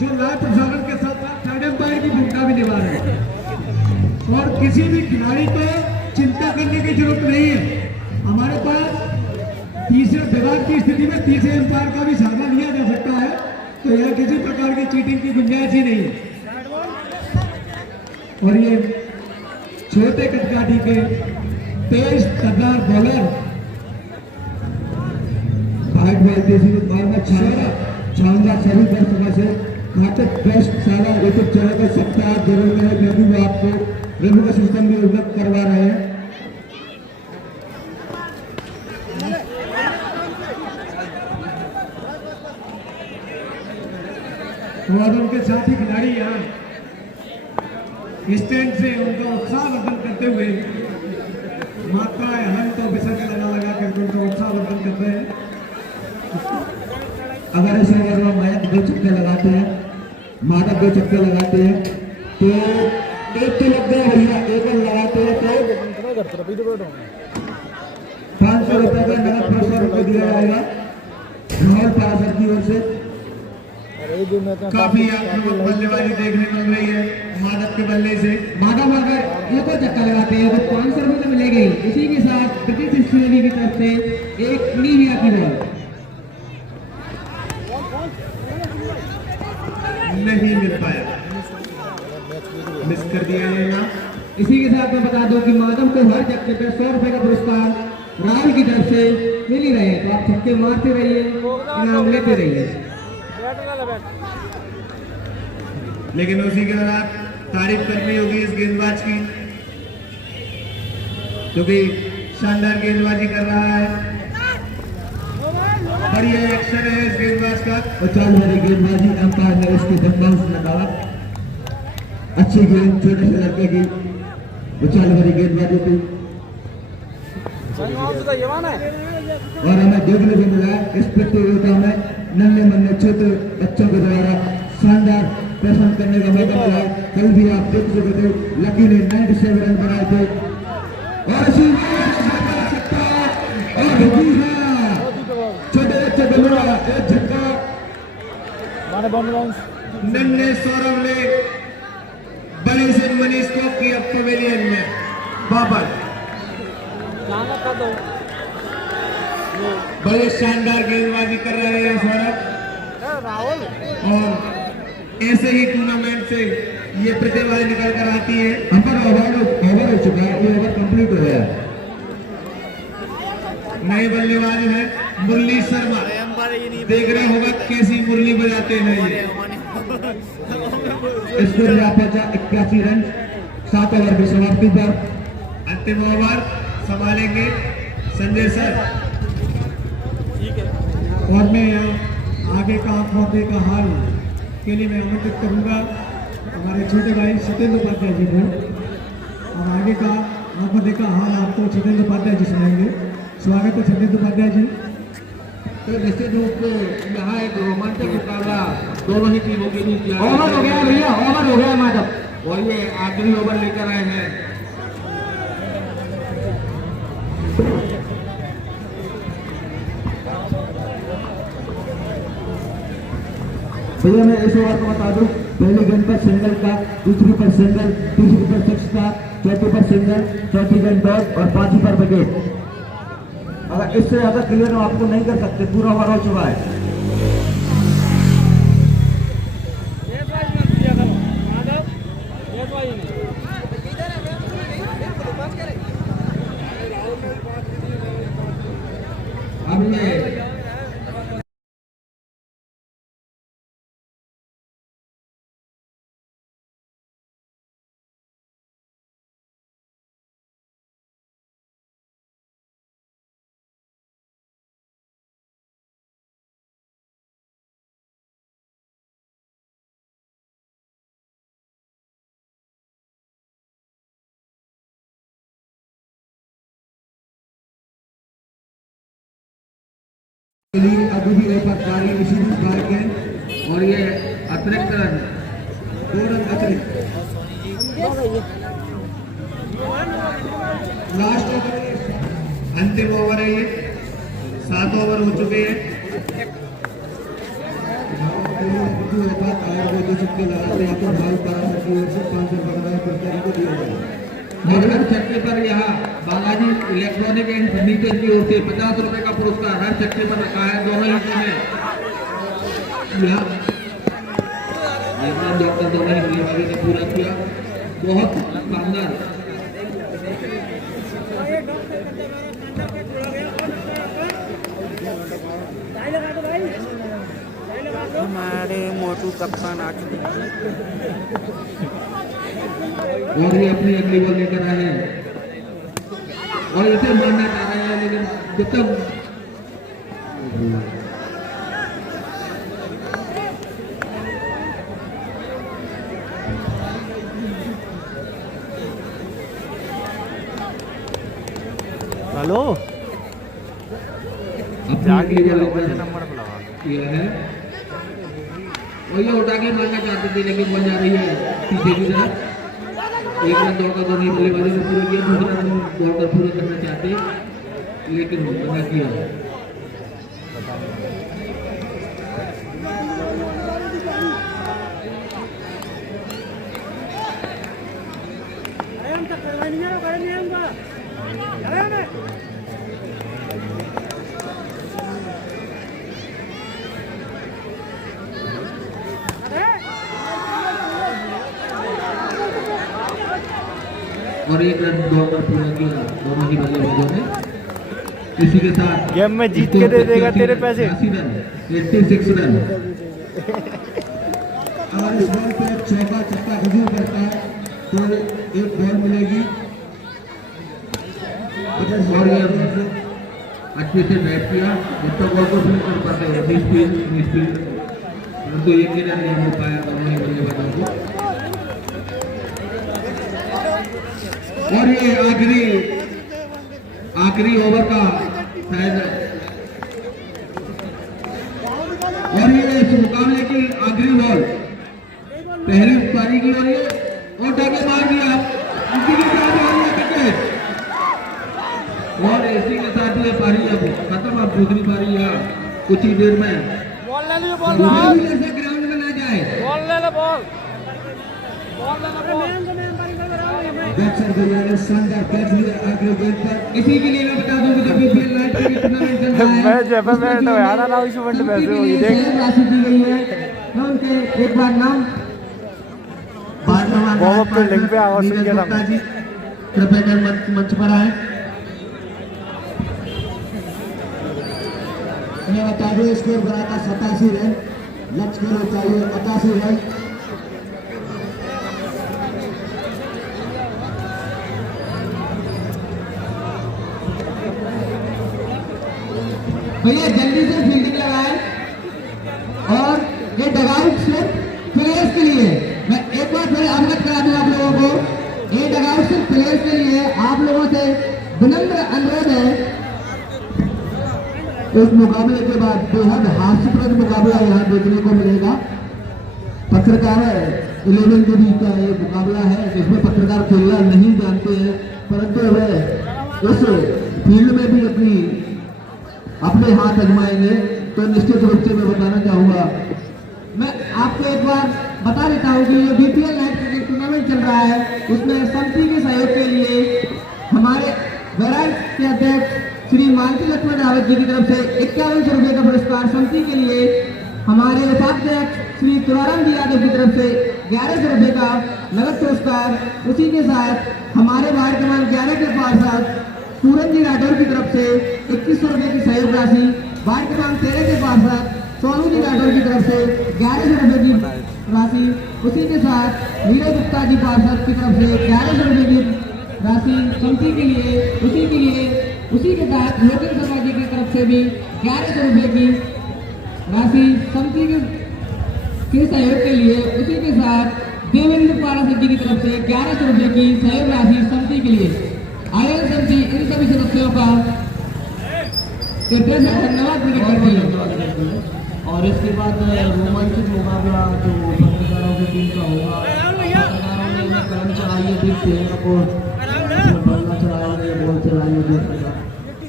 जो लाइव प्रसारण के साथ साथ थर्ड एम्पायर की भूमिका भी निभा रहे हैं। और किसी भी खिलाड़ी को चिंता करने की जरूरत नहीं है। हमारे पास तीसरे विवाद की स्थिति में तीसरे एम्पायर का भी सहारा लिया जा सकता है, तो यह किसी प्रकार की चीटिंग की गुंजाइश ही नहीं है। और ये छोटे कदकाठी के तेज कददार बॉलर भाग भारतीय में शानदार सभी दर्शकों से घातक बेस्ट सारा यूट्यूब चैनल का सप्ताह जरूर में है, क्योंकि वो आपको रेलवे सिस्टम भी उपलब्ध करवा रहे हैं। और उनके साथी खिलाड़ी यहाँ स्टैंड से उनका उत्साहवर्धन करते हुए माता हंट और बिसर लगा करके उनका उत्साहवर्धन कर रहे हैं। अगर ऐसे अगर मयंक 2 चक्के लगाते हैं, माधव 2 चक्के लगाते हैं, तो एक तो लग गया भैया, एक और लगाते हैं तो 500 रुपए का नगद पुरस्कार रुपये दिया जाएगा राहुल पारासर की ओर से। काफी आक्रामक बल्लेबाजी देखने को मिल रही है माधव के बल्ले से। माधव अगर एक और चक्का लगाते हैं तो 500 रुपये तो मिलेंगे। इसी के साथ ब्रिटिश स्टेनरी की तरफ से एक नीविया की बॉल नहीं मिल पाया, मिस कर दिया है ना। इसी के साथ मैं बता दूं कि माधव को हर चक्के पे 100 रुपए का पुरस्कार राहुल की तरफ से मिल ही रहे हैं, तो आप चक्के मारते रहिए, इनाम लेते रहिए। लेकिन उसी के दौरान तारीफ करनी होगी इस गेंदबाज की, क्योंकि शानदार गेंदबाजी कर रहा है। बढ़िया एक्शन है इस गेंदबाज का। और चाल मेरी गेंदबाजी अंपायर ने उसकी बदमाश निकाला। अच्छी गेंद छोटे से लड़के की उछाल भरी गेंदबाजी थी और हमें देखने को मिला इस प्रतियोगिता में नन्हे मन्ने छोटे बच्चों के द्वारा शानदार प्रदर्शन करने का मौका मिला। कल भी आप देख सकते थे लकी ने 97 रन बनाए थे और छोटे बच्चे बल्ला एक झटका नन्हे सौरभ ने बड़े से मनीष को किया पवेलियन में वापस। बड़े शानदार गेंदबाजी कर रहे हैं सौरभ, और ऐसे ही टूर्नामेंट से ये प्रतिभाएं निकल कर आती है। अंपर ओवर हो चुका है, ये ओवर कंप्लीट हो गया। नए बल्लेबाज है मुरली शर्मा, देख रहे होगा कैसी मुरली बजाते हैं ये। इसको 81 रन 7 ओवर की समाप्ति पर। अंतिम ओवर संभालेंगे संजय सर। और मैं यहाँ आगे का मौके का हाल के लिए मैं आमंत्रित करूंगा हमारे छोटे भाई सत्येंद्र उपाध्याय जी को। और आगे का मौके का हाल आपको सत्येंद्र उपाध्याय जी सुनाएंगे। स्वागत है सत्येंद्र उपाध्याय जी। तो निश्चित रूप से यहाँ एक रोमांचक मुकाबला दोनों ही टीमों के बीच ओवर हो गया भैया, ओवर हो गया माधव। और ये आखिरी ओवर लेकर आए हैं। भैया मैं इस ओवर को बता दूं, पहली गेंद पर सिंगल का, दूसरी पर सिंगल, तीसरी पर सिक्स का, चौथी पर सिंगल, चौथी गेंद डॉट और पांचवी पर विकेट। अगर इससे ज्यादा क्लियर हम आपको नहीं कर सकते, पूरा ओवर हो चुका है। अब मैं अभी भी ऊपर कार्य इसी कार्य के और ये अतिरिक्त रन 2 रन अतिरिक्त। लास्ट ओवर, अंतिम ओवर है ये। 7 ओवर हो चुके हैं। हर छक्के पर यहाँ बालाजी इलेक्ट्रॉनिक एंड फर्नीचर की ओर से 50 रुपए का पुरस्कार हर छक्के पर रखा है। दोनों ही टीमें डॉक्टर दोनों ही बल्लेबाजी ने पूरा किया। बहुत शानदार। हमारे मोटू कप्तान आ चुके हैं। और ये अपनी अगली बॉल लेकर आए हैं और इसे मारना चाह रहे हैं, लेकिन उत्तम हेलो अपनी अगली बॉल लेकर किया है और ये उठा के मारना चाहते थे, लेकिन बन जा रही है पीछे की तरफ। एक रन दौड़कर दोनों बल्लेबाजों ने पूरा किया, दूसरा रन दौड़कर पूरा करना चाहते लेकिन मना किया। और एक रन दौड़कर पूरा किया दोनों ही बल्लेबाजों ने। इसी के साथ गेम में जीत के दे देगा तेरे पैसे। 86 रन। अगर इस बॉल पे चौका छक्का हजूर करता है तो एक बॉल मिलेगी। और ये अच्छे से बैट किया, जब तक बॉल को फील्ड कर पाते हैं मिडफील्ड, परंतु एक ही रन नहीं हो पाया दोनों ही बल्लेबाजों को। और ये आखिरी ओवर का शायद, और ये इस मुकाबले की आखिरी बॉल पहली पारी की, और ये और डगे मार दिया। इसी के साथ विकेट और इसी के साथ ये पारी अब खत्म। अब दूसरी पारी यहाँ कुछ ही देर में बॉल ले लो, बॉल राहुल, से ग्राउंड में ना जाए। बॉल ले लो, बॉल ले लो, बॉल। बैट्समैन को मैंने शानदार कैच लिया आखिरी गेंद पर। इसी के लिए मैं बता दूं कि जब बीपीएल लाइव क्रिकेट टूर्नामेंट चल रहा है, मैं जब मैं तो यार ना इस इवेंट में से हुई देख राशि दी गई है। मैं उनके एक बार नाम वार्म-अप पे लिंक पे आवाज सुन के ना जी कृपया कर मंच पर आए। मैं बता दूं स्कोर बना था 87 रन, लक्ष्य के चाहिए 88 रन। भैया जल्दी से फील्डिंग लगाए। और ये डगआउट सिर्फ प्लेयर्स के लिए, मैं एक बार फिर अवगत करा दूं आप लोगों को, ये डगआउट सिर्फ प्लेयर्स के लिए। आप लोगों से विनम्र अनुरोध है। इस मुकाबले के बाद बेहद हास्यप्रद मुकाबला यहाँ देखने को मिलेगा। पत्रकार 11 के बीच का ये मुकाबला है जिसमें पत्रकार खेलना नहीं जानते हैं, परंतु वे इस फील्ड में भी अपने हाथ आजमाएंगे। तो निश्चित रूप से मैं बताना चाहूंगा, मैं आपको एक बार बता देता हूँ कि ये बीपीएल नाइट क्रिकेट टूर्नामेंट चल रहा है, उसमें समिति के सहयोग के लिए हमारे वैराट के अध्यक्ष श्री मालती लक्ष्मण रावत जी की तरफ से 5100 रुपये का पुरस्कार, समिति के लिए हमारे उपाध्यक्ष श्री तुराराम जी यादव की तरफ से 1100 रुपये का नगद पुरस्कार। उसी के साथ हमारे वार्ड क्रमांक 11 के पार्षद सूरज जी राठौर की तरफ से 2100 रुपये की सहयोग राशि, वार्ड क्रमांक 13 के पार्षद सोनू जी राठौर की तरफ से 1100 रुपये की राशि। उसी के साथ नीरज गुप्ता जी पार्षद की तरफ से 1100 रुपये की राशि समिति के लिए। उसी के साथ लोकेश शर्मा जी की तरफ से भी 1100 रुपये की राशि समिति के सहयोग के लिए। उसी के साथ देवेंद्र पाराशर जी की तरफ से 1100 रुपये की सहयोग राशि समिति के लिए। आयोजन समिति इन सभी सदस्यों का धन्यवाद प्रकट करती है। और इसके बाद रोमांचक मुकाबला जो पत्रकारों की टीम का होगा, पत्रकारों ने कलम चलाई है, फिर प्लेयर को बल्ला चलाया है, बॉल चलाई है,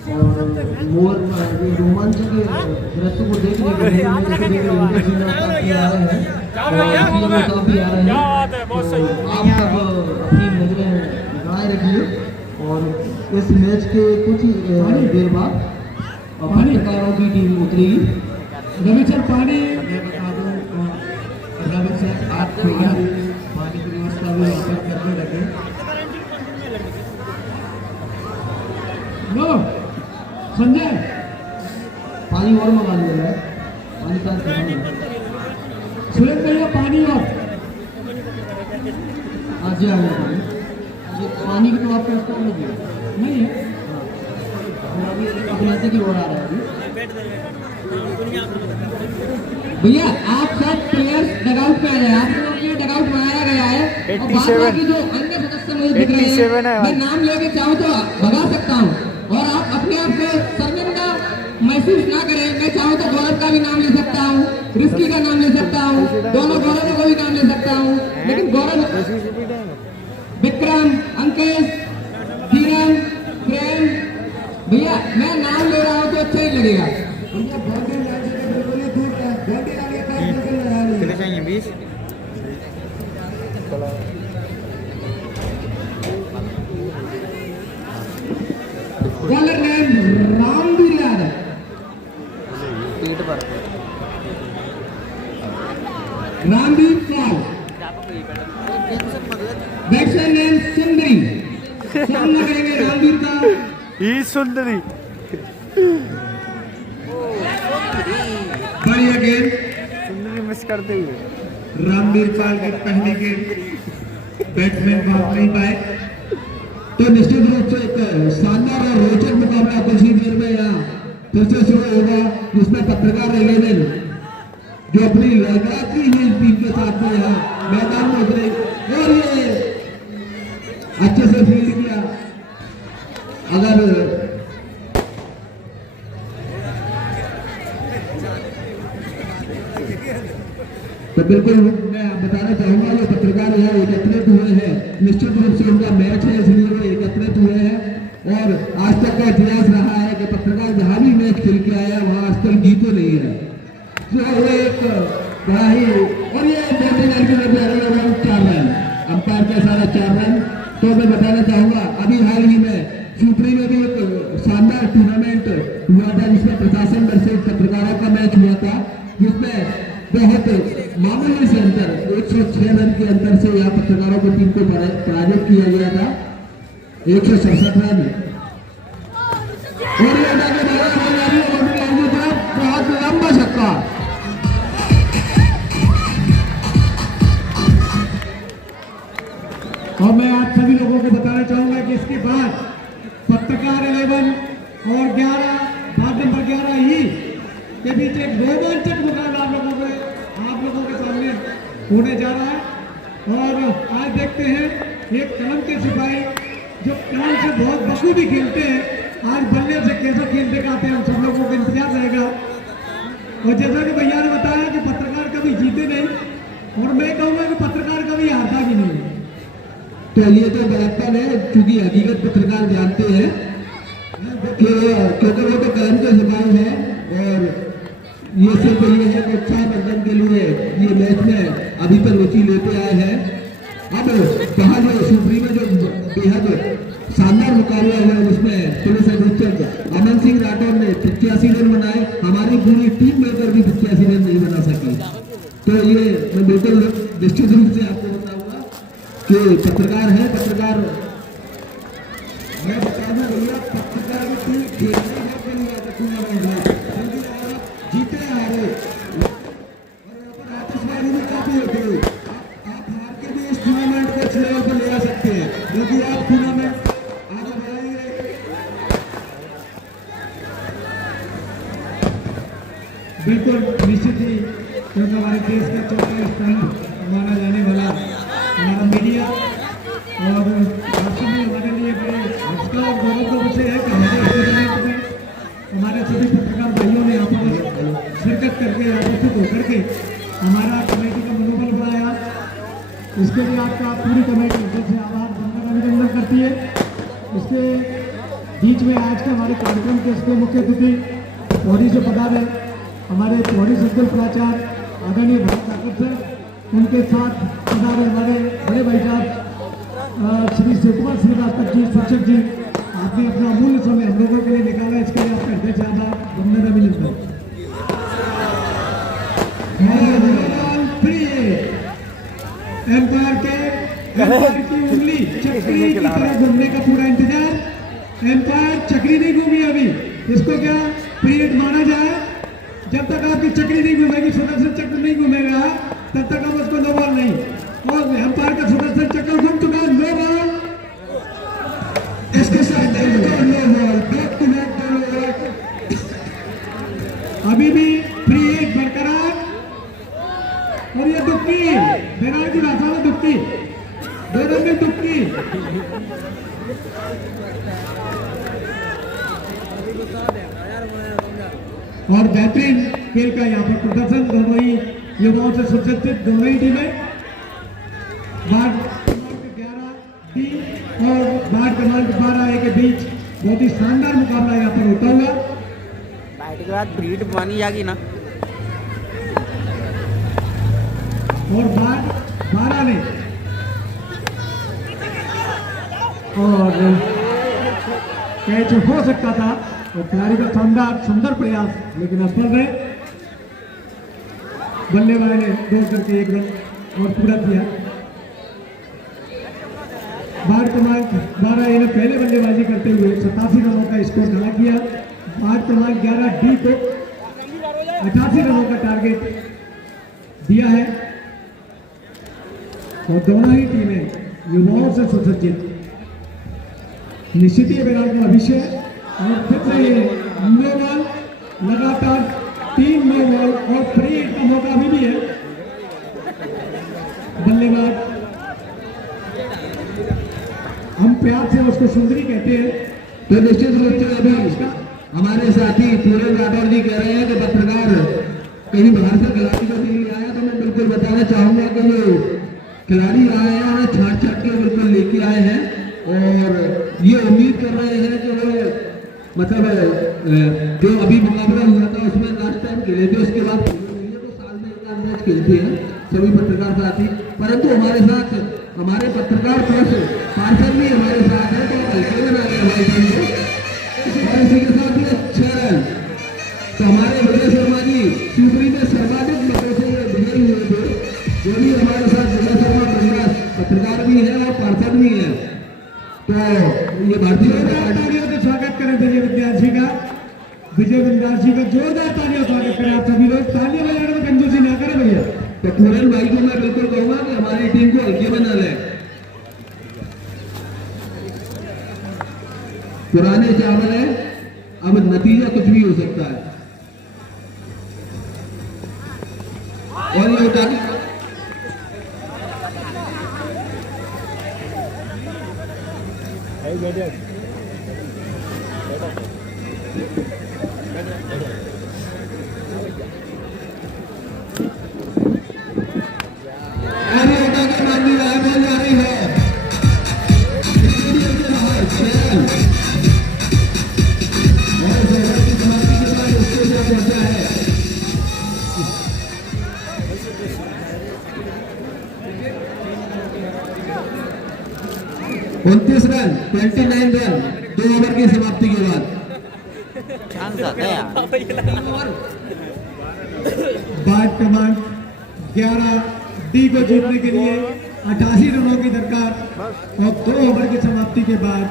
और मोर रोमांचक दृश्य को देखने के लिए काफी आ रहे हैं, काफी आ रहे हैं। तो आप सब अपनी नजरें बनाए रखिए। और इस मैच के कुछ देर बाद पत्रकारों की टीम उतरेगी। रवि सर पानी, मैं बता दूं, रवि सर आप पानी की व्यवस्था भी वापस करने लगे। लो संजय पानी और मंगा लिया है, पानी का सुरेश भैया पानी और आज आ गया पानी। ये पानी की तो आप व्यवस्था नहीं दिया नहीं है। अभी अभिनेता की ओर आ रहा है अभी। भैया आप सब प्लेयर्स डगआउट पे आ जाए। आप लोगों के लिए डगआउट बनाया गया है। और बाकी जो अन्य सदस्य मुझे दिख रहे हैं, मैं नाम लेके चाहूँ तो भगा सकता हूँ, और आप अपने आप को शर्मिंदा महसूस ना करें। मैं चाहूँ तो गौरव का भी नाम ले सकता हूँ, रिस्की का नाम ले सकता हूँ, दोनों गौरवों को भी नाम ले सकता हूँ, लेकिन गौरव, विक्रम, अंकेश, धीरन, प्रेम, भैया मैं नाम ले रहा हूँ तो अच्छा ही लगेगा। बॉलर नेम रामवीर यादव, रामवीर पाल, बैट्समैन नेम सुंदरी, सामना करेंगे रामवीर का ही सुंदरी। बढ़िया गेंद सुंदरी मिस करते हुए रामवीर पाल की पहली गेंद बैट्समैन भाग नहीं पाए। तो निश्चित रूप से एक शानदार और रोचक मुकाबला कुछ ही देर में यहाँ फिर से शुरू होगा, जिसमें पत्रकार 11 जो अपनी लड़ाती हुई टीम के साथ में यहाँ मैदान में उतरे और ये अच्छे से फील्ड किया। अगर तो बिल्कुल मैं बताना चाहूंगा जो पत्रकार यहाँ एकत्रित हुए हैं, निश्चित रूप से उनका मैच है इसलिए वो एकत्रित हुए हैं। और आज तक का इतिहास रहा है कि पत्रकार जहां भी मैच खेल के आया वहां आज तक जीते नहीं है। तो वो एक बड़ा ही, और ये रन 4 रन अंपायर के सारा 4 रन। तो मैं बताना चाहूंगा अभी हाल ही में सूत्री में भी एक शानदार टूर्नामेंट हुआ था जिसमें प्रशासन वर्सेज पत्रकारों का मैच हुआ था, जिसमें बहुत मामूली से अंतर 106 रन के अंतर से यहाँ पत्रकारों की टीम को पराजित किया गया था, 167 रन। और बहुत लंबा छक्का। और मैं आप सभी लोगों को बताना चाहूंगा कि इसके बाद पत्रकार 11 और 11 वार्ड नंबर 11 ही के बीच एक रोमांचक मुकाबला आप लोगों के सामने होने जा रहा है। और आज देखते हैं एक कलम के सिपाही जो कलम से बहुत बखूबी खेलते हैं, आज बल्ले से कैसा खेल दिखाते हैं, हम सब लोगों को इंतजार रहेगा। और जैसा कि भैया ने बताया कि पत्रकार कभी जीते नहीं, और मैं कहूँगा कि पत्रकार कभी हारता भी नहीं। तो ये तो बड़प्पन है, क्योंकि हकीकत पत्रकार जानते हैं क्योंकि वो तो कलम के सिपाही है। और ये सिर्फ ये है कि उत्साहवर्धन के लिए ये मैच में अभी तक रुचि लेते आए हैं। अब कहा जो शिवपुरी में जो बेहद शानदार मुकाबला हुआ उसमें पुलिस अधीक्षक अमन सिंह राठौर ने 85 रन बनाए, हमारी पूरी टीम मिलकर भी 85 रन नहीं बना सकी। तो ये मैं बिल्कुल निश्चित रूप से आपको बताऊंगा कि पत्रकार है, पत्रकार मैं बताऊंगा भैया पत्रकार की टीम खेलने जीते हारे और आतिशबाजी में काफी होते हैं। आप हार के भी इस टूर्नामेंट को अच्छे लेवल पर ले आ सकते हैं, क्योंकि आप टूर्नामेंट आगे बढ़ाएंगे। बिल्कुल निश्चित ही, क्योंकि हमारे देश का चौथा स्तंभ माना जाने वाला हमारा मीडिया और वास्तव में हमारे लिए बड़े हर्ष का और गौरव का विषय है कि हमारे टूर्नामेंट में हमारे सभी पत्रकार भाइयों ने यहाँ पर शिरकत करके उपस्थित होकर के हमारा कमेटी का मनोबल बढ़ाया। इसके लिए आपका पूरी कमेटी से आभार अभिनंदन करती है। इसके बीच में आज के हमारे कार्यक्रम के इसके मुख्य अतिथि पौड़ी से पधारे हमारे पौड़ी सज्जन प्राचार्य आदरणीय भरत ठाकुर सर, उनके साथ पधारे हमारे बड़े भाई साहब श्री शिवकुमार श्रीवास्तव जी, शिक्षक जी, आपने अपना अमूल्य समय हम लोगों के लिए निकाला, इसके लिए आपका हृदय से आभार वंदना अभिनंदन। एम्पायर की उंगली चक्री की तरह घूमने का पूरा इंतजार। एम्पायर चक्री नहीं घूमी अभी, इसको क्या पीरियड माना जाए? जब तक आपकी चक्री नहीं घूमेगी, सुदर्शन चक्र नहीं घूमेगा, तब तक हम उसको नो बॉल नहीं। और एम्पायर का सुदर्शन चक्र घूम चुका है, नो बॉल। इसके साथ अभी भी फ्री हिट बरकरार, और ये दुक्की बेनार की भाषा में दुक्की, दो रन में दुक्की। और बेहतरीन खेल का यहाँ पर प्रदर्शन, दोनों ही युवाओं से सुसज्जित दोनों ही टीमें। बाढ़ 11 डी और बाढ़ क्रमांक 12 के बीच बहुत ही शानदार मुकाबला यहाँ पर होता हुआ। बैठ के बाद ब्रीड बनी जाएगी ना। और बाढ़ 12 ने और कैच हो सकता था, और खिलाड़ी का शानदार सुंदर प्रयास, लेकिन असफल रहे। बल्लेबाज ने दौड़ करके एक रन और पूरा किया। बाढ़ क्रमांक 12 ने पहले बल्लेबाजी करते हुए 87 रनों का स्कोर खड़ा किया। बाढ़ क्रमांक 11 डी को 88 रनों का टारगेट दिया है, और दोनों ही टीमें युवाओं से सुसज्जित। निश्चित ही विराट का भविष्य, और फिर से ये नो बॉल, लगातार 3 नो बॉल और फ्री हिट का मौका अभी भी है। बल्लेबाज हम प्यार से उसको सुंदरी कहते हैं। तो निश्चित रूप से अभी हमारे साथी पूरे राठौर जी कह रहे हैं कि पत्रकार कहीं बाहर से खिलाड़ी को नहीं आया, तो मैं बिल्कुल बताना चाहूंगा कि ये खिलाड़ी आए हैं और छाट के बिल्कुल लेके आए हैं, और ये उम्मीद कर रहे हैं कि वो मतलब जो अभी मुकाबला हुआ था उसमें लास्ट टाइम खेले थे, उसके बाद तो साल में एक आध मैच खेलते हैं सभी पत्रकार साथी। परंतु हमारे साथ हमारे पत्रकार प्रेस पार्षद भी हमारे साथ है, तो हल्के में ना गए और इसी के साथ ही 6 रन। तो हमारे विजय शर्मा जी शिवपुरी में सर्वाधिक मतों से विजयी हुए थे, जो भी हमारे साथ विजय शर्मा बंगास पत्रकार भी है और पार्षद भी है। तो ये भारतीय तालियों से स्वागत करें विजय विद्यार्थी जी का, विजय विद्यार्थी जी का जोरदार तालियों स्वागत करें। आप सभी लोग तालियां बजाने में कंजूसी ना करें भैया। तो पूरन भाई को मैं बिल्कुल कहूंगा कि हमारी टीम को हल्के में न लें। पुराने चावल है, अब नतीजा कुछ भी हो सकता है। ताली। और ये उठा के मार दी है, बॉल जा रही है स्टेडियम के बाहर। खेल और इस ओवर की समाप्ति के बाद स्टेडियम पहुंचा है। उनतीस रन 29 रन 2 ओवर की समाप्ति के बाद। चांस आता है यार। बाट क्रमांक 11 डी को जीतने के लिए 88 रनों की दरकार और 2 ओवर की समाप्ति के बाद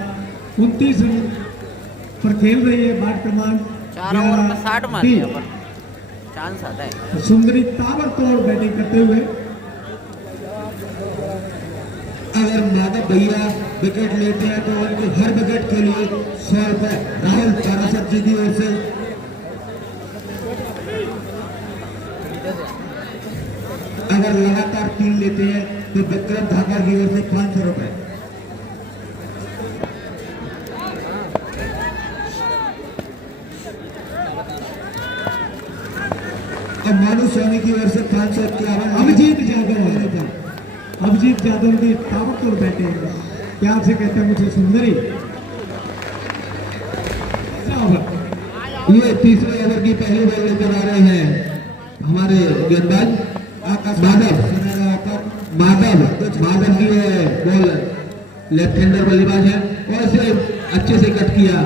29 रन पर खेल रही है बाट क्रमांक 4 ओवर में 60 मार दिया डी। पर चांस आता है। सुंदरी ताबड़तोड़ बैटिंग करते हुए अगर माधव भैया विकेट लेते हैं तो उनके हर विकेट के लिए 100 रुपए राहुल पाराशर जी की ओर से। अगर लगातार 3 लेते हैं तो विक्रम धाकर की ओर से 500 रुपए। और मानू स्वामी की ओर से 551। अभिजीत यादव की ताबड़तोड़ बैटिंग प्यार से कहते हैं मुझे सुंदरी। ये तीसरे ओवर की पहली बॉल लेकर आ रहे हैं हमारे गेंदबाज माधव की बॉल लेफ्ट हैंडर बल्लेबाज है और इसे अच्छे से कट किया।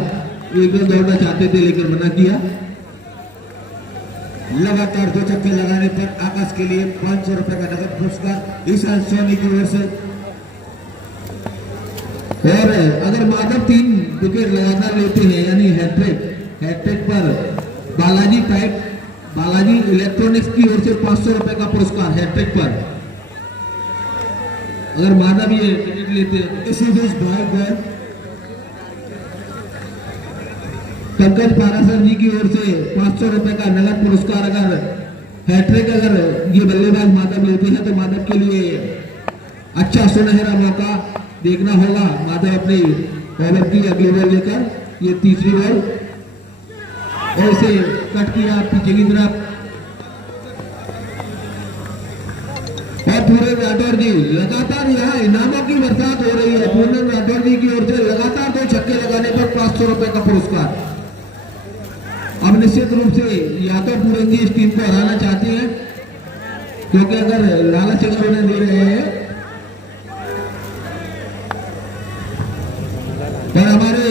एकदम दौड़ना चाहते थे लेकिन मना किया। लगातार 2 छक्के लगाने पर आकाश के लिए 500 रुपए का नगद पुरस्कार ईशान सोनी की ओर से। और अगर माधव 3 विकेट लगातार लेते हैं यानी हैट्रिक पर बालाजी इलेक्ट्रॉनिक्स की ओर से 500 रुपए का पुरस्कार हैट्रिक पर। अगर माधव ये विकेट लेते हैं। इसी बीच भाग गए पंकज पाराशर जी की ओर से 500 रुपए का नगद पुरस्कार। अगर हैट्रिक ये बल्लेबाज माधव लेते हैं तो माधव के लिए अच्छा सुनहरा मौका देखना होगा। माधव अपने ओवर की अगली बॉल लेकर ये तीसरी बॉल और इसे कट किया पीछे की तरफ। और पूरन राठौर जी लगातार यहाँ इनामों की बरसात हो रही है। पूरन राठौर जी की ओर से लगातार 2 छक्के लगाने पर 500 रुपए का पुरस्कार। अब निश्चित रूप से या तो पूरन जी इस टीम को हराना चाहते हैं क्योंकि अगर लालच अगर उन्हें दे रहे हैं पर हमारे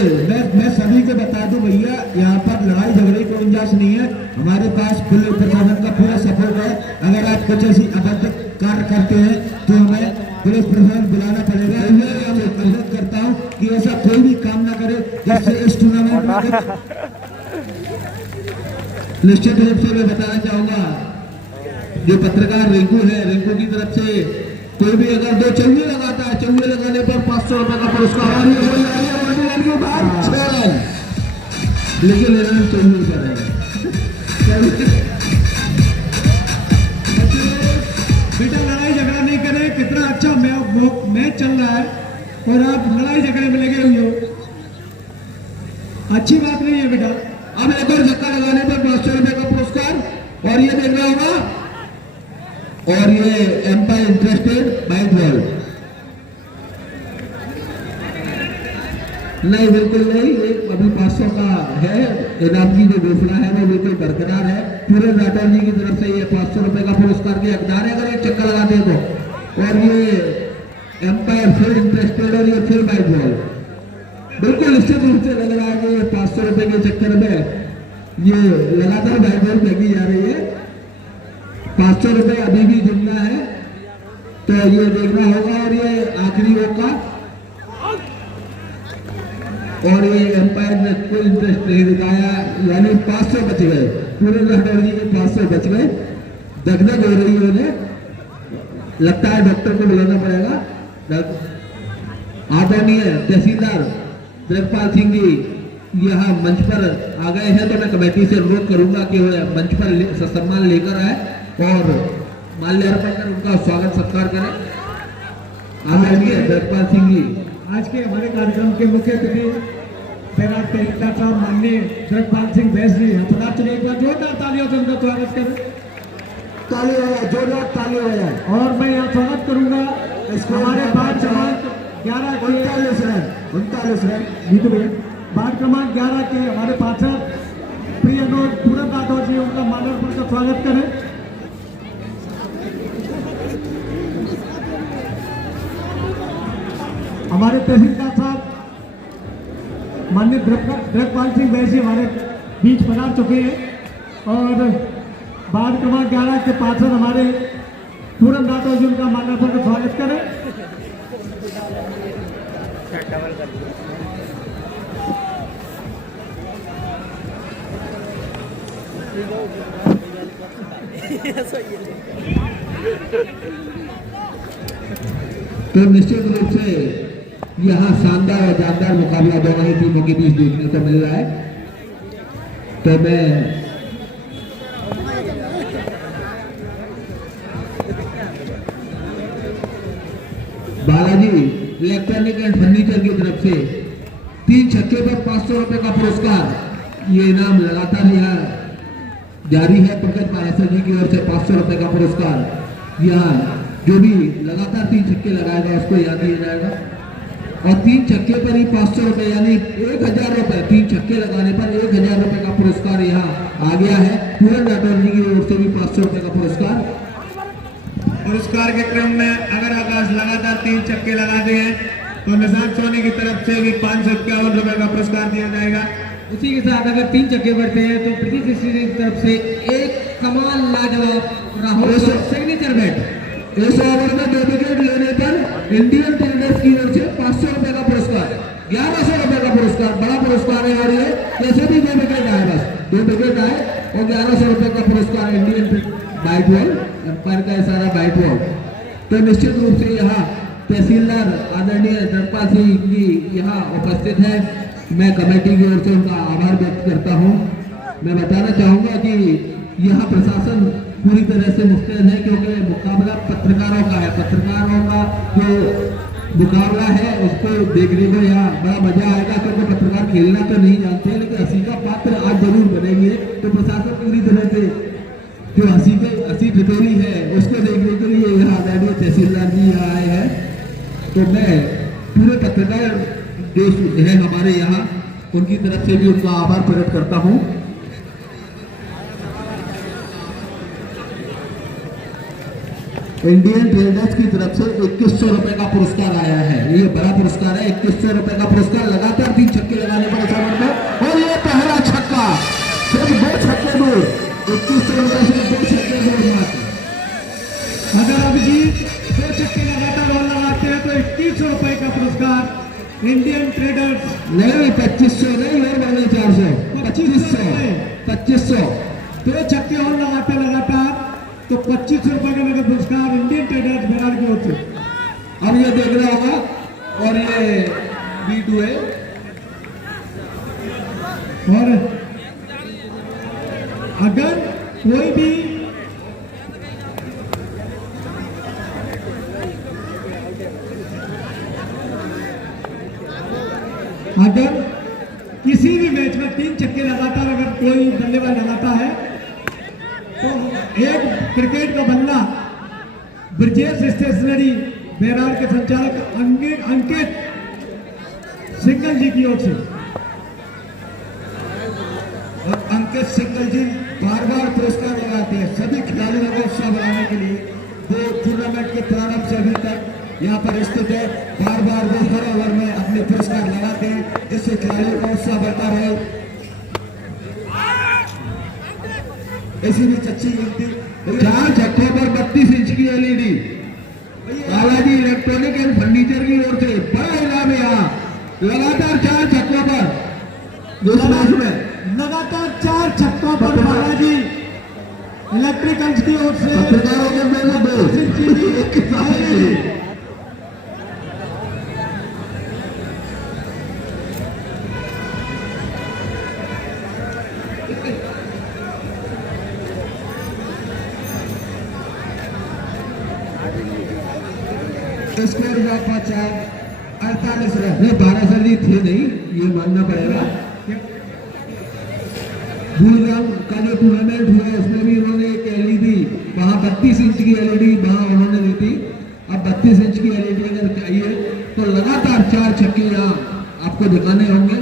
मैं सभी को बता दूं भैया यहाँ पर लड़ाई झगड़े की गुंजाइश नहीं है। हमारे पास पुलिस प्रशासन का पूरा सपोर्ट है। अगर आप कुछ ऐसी अभद्र कार्य करते हैं तो हमें पुलिस प्रशासन बुलाना पड़ेगा। मैं अनुरोध करता हूँ कि ऐसा कोई भी काम ना करे जिससे इस टूर्नामेंट में। निश्चित रूप से मैं बताना चाहूंगा जो पत्रकार रिंकू है, रिंकू की तरफ से कोई भी अगर 2 चौके लगाता है, चौके लगाने पर 500 रुपए का पुरस्कार। और ये हो जाएगा के बाद 6 रन लेकिन रन चौके पर है। बेटा लड़ाई झगड़ा नहीं करें। कितना अच्छा मैच चल रहा है और आप लड़ाई झगड़े में लगे हुए हो, अच्छी बात नहीं है बेटा। अब एक और धक्का लगाने पर 500 रुपए का पुरस्कार। और ये देख रहा होगा और ये एम्पायर इंटरेस्टेड बाइट बॉल नहीं, बिल्कुल नहीं। एक अभी 500 का है इनाम की जो घोषणा है वो बिल्कुल बरकरार है। पूरन राठौर जी की तरफ से ये 500 रुपए का पुरस्कार के हकदार है अगर ये चक्कर लगाते हैं तो। और ये एम्पायर फिर इंटरेस्टेड और ये फिर बाइट बॉल बिल्कुल निश्चित रूप से लग रहा है कि 500 रुपए के चक्कर में ये लगातार बाइट बॉल फेंकी जा रही है। 500 रुपए अभी भी जुड़ना है तो ये देखना होगा। और ये आखिरी मौका और ये एम्पायर ने कोई इंटरेस्ट नहीं दिखाया यानी 500 बच गए। पूरे राठौर जी के 500 बच गए। दगदग हो रही है उन्हें, लगता है डॉक्टर को बुलाना पड़ेगा। आदरणीय तहसीलदार ब्रजपाल सिंह जी यहाँ मंच पर आ गए हैं तो मैं कमेटी से अनुरोध करूंगा कि वो मंच पर सम्मान लेकर आए और माल्यार्पण कर उनका स्वागत सत्कार करें। आदरणीय जगपाल सिंह जी। आज के हमारे कार्यक्रम के मुख्य अतिथि बैराज के एकता साहब माननीय जगपाल सिंह बैस जी यहाँ पधार चुके। एक बार जोरदार तालियों से उनका स्वागत करें। ताली हो जाए, जोरदार ताली हो जाए। और मैं यहाँ स्वागत करूंगा हमारे बाढ़ क्रमांक 11 के 39 रन जीतू भैया बाढ़ क्रमांक 11 के हमारे पार्षद प्रिय अनुज पूरन राठौर जी उनका माल्यार्पण का स्वागत करें। हमारे तहसीलदार साहब माननीय जगपाल सिंह बैस जी हमारे बीच पधार चुके हैं और वार्ड क्रमांक 11 के पार्षद हमारे पूरन राठौर जी उनका माल्यार्पण का स्वागत करें। तो निश्चित रूप से यहाँ शानदार और जानदार मुकाबला दोनों ही टीमों के बीच देखने को मिल रहा है। तो मैं बालाजी इलेक्ट्रॉनिक एंड फर्नीचर की तरफ से 3 छक्के पर 500 रुपए का पुरस्कार, ये इनाम लगातार यहाँ जारी है। पंकज पारासर जी की ओर से 500 रुपए का पुरस्कार यहाँ जो भी लगातार 3 छक्के लगाएगा उसको यहाँ दिया जाएगा। और 3 छक्के पर ही 500 रुपए यानी 1000 रुपए, 3 छक्के लगाने पर 1000 रुपए का पुरस्कार यहाँ आ गया है। पूरन राठौर जी की ओर से भी 500 रुपए का पुरस्कार। पुरस्कार के क्रम में अगर आकाश लगातार 3 छक्के लगाते हैं तो निशान सोनी की तरफ से भी 551 रुपए का पुरस्कार दिया जाएगा। उसी के साथ अगर 3 छक्के बढ़ते हैं तो प्रीति की तरफ से एक कमाल लाजवाब राहुल सिग्नेचर बैट। इस ओवर में 2 विकेट लेने पर इंडियन ट्रेडर्स की ओर से 500 रुपए का पुरस्कार, 1100 रुपए का पुरस्कार, बड़ा पुरस्कार है यार ये। कैसे भी 2 विकेट आए, बस 2 विकेट आए और 1100 रुपए का पुरस्कार इंडियन बाइट बॉल, अंपायर का इशारा बाइट बॉल। तो निश्चित रूप से यहाँ तहसीलदार आदरणीय जगपाल सिंह जी यहाँ उपस्थित है। मैं कमेटी की ओर से उनका आभार व्यक्त करता हूँ। मैं बताना चाहूँगा कि यहाँ प्रशासन पूरी तरह से मुस्तैद है क्योंकि मुकाबला पत्रकारों का है। पत्रकारों का जो मुकाबला है उसको देखने में यहाँ बड़ा मजा आएगा क्योंकि पत्रकार खेलना तो नहीं जानते लेकिन हंसी का पात्र आज जरूर बनेंगे। तो प्रशासन पूरी तरह से जो हंसी ठिठोली है उसको देखने के लिए यहाँ आदरणीय तहसीलदार जी यहाँ आए हैं। तो मैं पूरे पत्रकार जो है हमारे यहाँ उनकी तरफ से भी उनका आभार प्रकट करता हूँ। इंडियन ट्रेडर्स की तरफ से 2100 रुपए का पुरस्कार आया है। ये बड़ा पुरस्कार है, 2100 रुपए का पुरस्कार। लगातार 3 छक्के लगाने पर इस ओवर में और ये पहला छक्का, सिर्फ 2 छक्के दूर, 2100 रुपए से 2 छक्के दूर। अगर अभिजीत 2 छक्के लगातार और लगाते हैं तो 2100 रुपए का पुरस्कार इंडियन ट्रेडर्स। नहीं 2500 नहीं और बढ़ने 400, 2500 2 छक्के और लगाते लगातार तो 2500 रुपए का नगद पुरस्कार इंडियन ट्रेडर्स बैराज की ओर से। अब ये देख रहा होगा और ये B2 है। और अगर कोई भी अगर किसी भी मैच में 3 छक्के लगातार अगर कोई बल्लेबाज लगाता है तो एक क्रिकेट का बल्ला ब्रजेश स्टेशनरी बैराज के संचालक अंकित सिंगल जी की ओर से। और अंकित सिंगल जी बार बार पुरस्कार लगाते हैं सभी खिलाड़ियों को उत्साह बढ़ाने के लिए। वो टूर्नामेंट के प्रारंभ से अभी तक यहाँ पर स्थित है, बार बार वो हर ओवर में अपने पुरस्कार लगाते हैं जिससे खिलाड़ियों का उत्साह बढ़ता रहे। ऐसी भी अच्छी गिनती 4 छक्कों पर 32 इंच की LED Balaji electronic and furniture की ओर से बड़ा इनाम है। यहाँ लगातार 4 छक्कों पर लगातार 4 छक्कों पर बालाजी इलेक्ट्रिकल्स की ओर से पत्रकारों के मेरे स्कोर हुआ 48 रन। नहीं 12 सदी थे नहीं, ये मानना पड़ेगा। गुड़गांव का जो टूर्नामेंट हुआ उसमें भी उन्होंने एक एलईडी, वहां 32 इंच की एलईडी वहां उन्होंने दी थी। अब 32 इंच की एलईडी अगर चाहिए तो लगातार 4 छक्के यहाँ आपको दिखाने होंगे।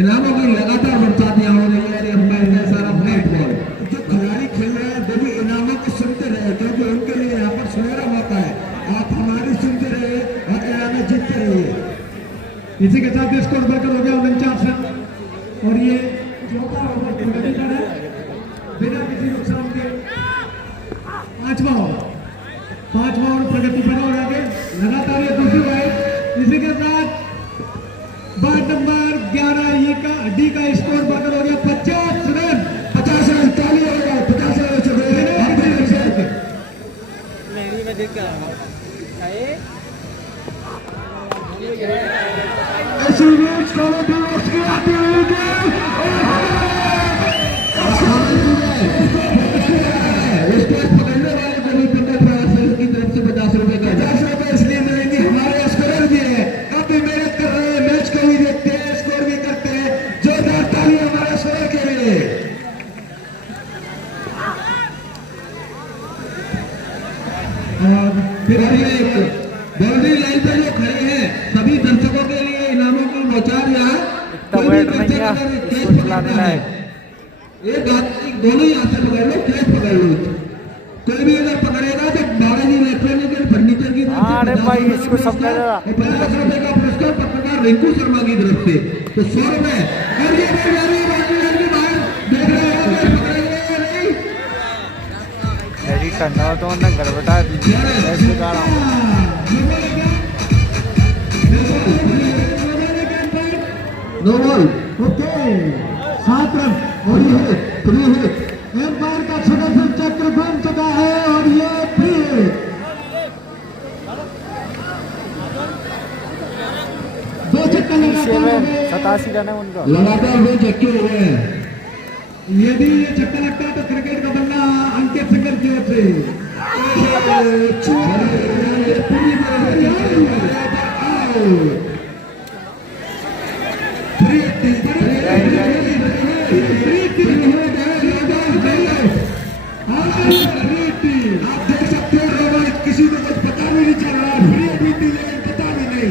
इनामों की लगातार बरसात यहाँ हो रही है। अंपायर ने सारा ब्लैक बॉल जो खिलाड़ी खेल रहे हैं वो भी इनामों को सुनते रहे, क्योंकि उनके लिए यहाँ पर सुनहरा मौका है। आप हमारी सुनते रहे और इनाम जीतते रहिए। इसी के साथ स्कोर बढ़कर हो गया 49 रन और ये चौथा ओवर प्रगति पर है बिना किसी नुकसान के। पांचवा ओवर प्रगति पर और आगे लगातार ये दूसरी वाइड। इसी के साथ वार्ड नंबर 11 ये का डी का स्कोर बढ़कर हो गया 50 रन। 50 रन ताली होगा, 50 रन से नहीं मैं देख के आया हूं। ऐसी मैच कमेटी उसकी आती है पकड़ने वाले को भी की तरफ से 50 रुपए का 50 रुपए इसलिए मिलेंगे, हमारे स्कोरर भी है, काफी मेहनत कर रहे हैं, मैच को भी देखते हैं, स्कोर भी करते हैं। जोरदार ताली हमारे स्कोरर के लिए। और फिर बाउंड्री लाइन पर जो खड़े हैं सभी दर्शकों के लिए इनामों की बौछार यहाँ वेट नहीं है, इसको चलाने लायक। एक दोनों यहाँ से पकड़ लो, कैच पकड़ लो। कोई भी अगर पकड़ेगा तो बालाजी इलेक्ट्रॉनिक एंड फर्नीचर की तरफ से अरे भाई इसको समझा जा 50 रुपए का पुरस्कार पत्रकार रिंकू शर्मा की तरफ से। तो 100 रुपए और ये बाहर देख रहे हैं पकड़ेंगे या नहीं। एडिट करना हो तो ना गड़बड़ा ऐसे गाड़ा नो बॉल ओके 7 रन और ये 3 हिट। एम्पायर का छठा फिर चक्र घूम चुका है और ये फिर 2 छक्के लगातार 87 रन है उनका। 2 छक्के हो गए हैं। यदि ये छक्का लगता है तो क्रिकेट का बल्ला अंकित सिंगर की ओर से आप देख सकते हो रोमांच, किसी को कुछ पता भी नहीं चल रहा, लेकिन पता भी नहीं।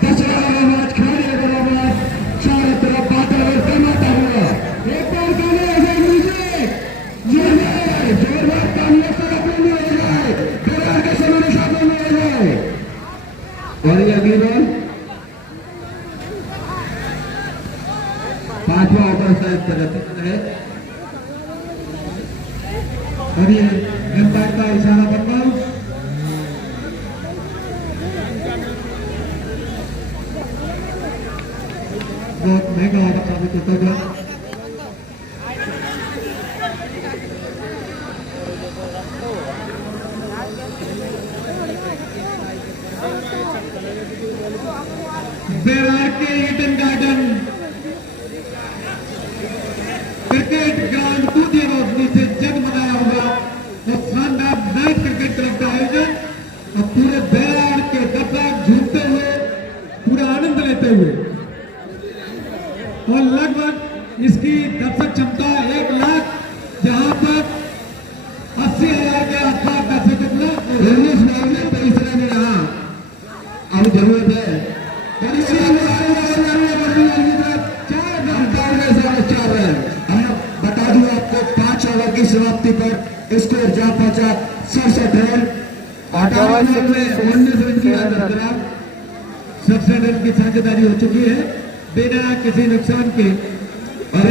10 रन रोमांच, खिलाड़ी का रोमांच, चारों तरफ बादल और टमाटा हुआ। एक बार गाने हो जाए म्यूजिक, ये जोरदार तालियों से अपने में हो जाए, बिहार के समय सामने में हो जाए। और ये अगली बॉल 5वां ओवर शायद प्रगति है और ये एम्पायर का इशारा बनना। बहुत महंगा ऑर्डर साबित होता गया। बेरार के ईडन गार्डन क्रिकेट ग्राउंड दूसरी रोशनी से जगमगाया हुआ और शानदार नाइट क्रिकेट क्लब का आयोजन और पूरे बेरार के दर्शक झूमते हुए पूरा आनंद लेते हुए और लगभग इसकी दर्शक क्षमता 1 लाख, जहां पर 80,000 के आसपास दर्शक अब जरूरत है बता दूं आपको 5 ओवर की समाप्ति पर स्कोर जा पहुंचा 67 रन। 19 रन की अंतराल, 67 रन की साझेदारी हो चुकी है बिना किसी नुकसान के। और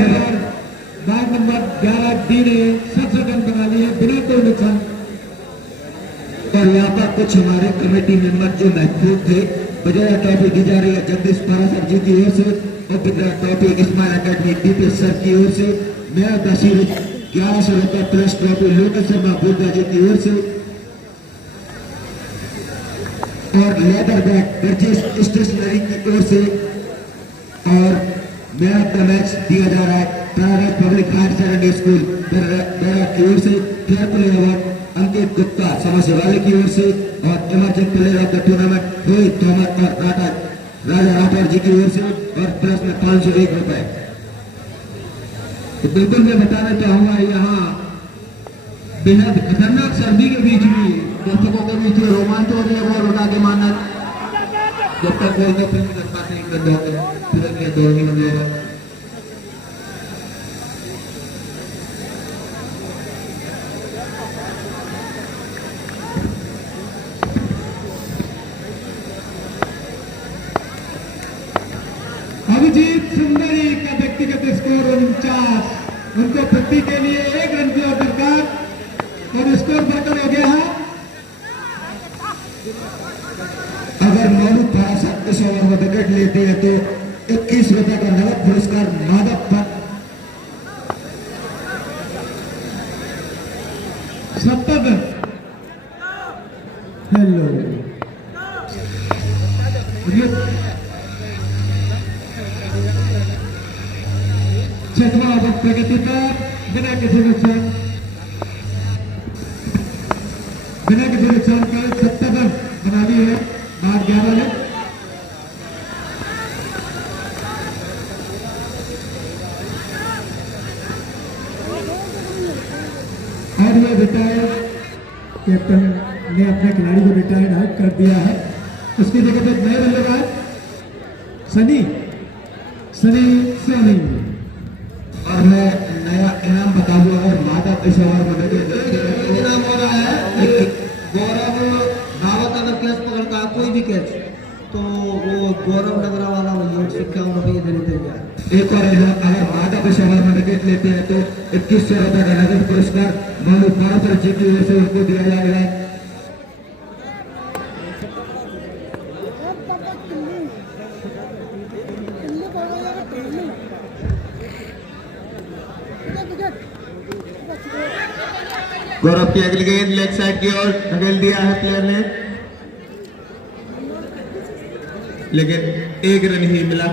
वार्ड नंबर 11 डी ने 67 रन बना लिए बिना कोई नुकसान। और यहाँ पर कुछ हमारे कमेटी मेंबर जो महफूज थे, बजाय ट्रॉफी दी जा रही है जगदीश पारासर जी की ओर से और trophy smile academy DPS sir की ओर से, मेयर तहसील 1100 रुपए प्लस ट्रॉफी लोकेश शर्मा बुद्धा जी की ओर से और लेदर बैग बर्जेस स्टेशनरी की ओर से। और मेयर का मैच दिया जा रहा है private public higher secondary school बेड़ा की ओर से fair play award Ankit Gupta समाज वाले की ओर से और emerging player of the tournament Rohit Tomar और राजा राठौर जी की ओर से और प्लस में 501 रुपए। तो बिल्कुल मैं बताना चाहूंगा यहाँ बेहद खतरनाक सर्दी के बीच भी दर्शकों के बीच रोमांच हो रही है वो लौटा के मानना जब तक कोई नहीं फिल्म कर पाते नहीं कर दोगे फिल्म में दौड़ नहीं मिलेगा। अभिजीत सुंदरी का व्यक्तिगत स्कोर 49, उनको पट्टी के लिए 1 रन की और दरकार और स्कोर बढ़कर हो गया है। अगर मौलू पाराशर इस ओवर में विकेट लेते हैं तो 21 रुपए का नगद पुरस्कार माधव पर 70 हेलो छठवां ओवर प्रगति पर बिना किसी नुकसान का 70 रन बना ली है बाद 11 ने। और ये रिटायर कैप्टन ने अपने खिलाड़ी को रिटायर कर दिया है। उसकी जगह पे नए बल्लेबाज सनी सोनी और मैं नया इनाम बता दूं अगर माधव इस ओवर में विकेट इनाम हो रहा है गौरव दावत अगर कैच पकड़ता है कोई भी कैच तो वो गौरव नगरा वाला वही 51 रुपये देने देगा। एक और इनाम अगर माधव इस ओवर में विकेट लेते हैं तो 2100 रुपए का नगद पुरस्कार मौलू पाराशर जी की ओर से उनको दिया जाएगा। गौरव की अगली गेंद लेग साइड की ओर धकेल दिया है प्लेयर ने, लेकिन 1 रन ही मिला।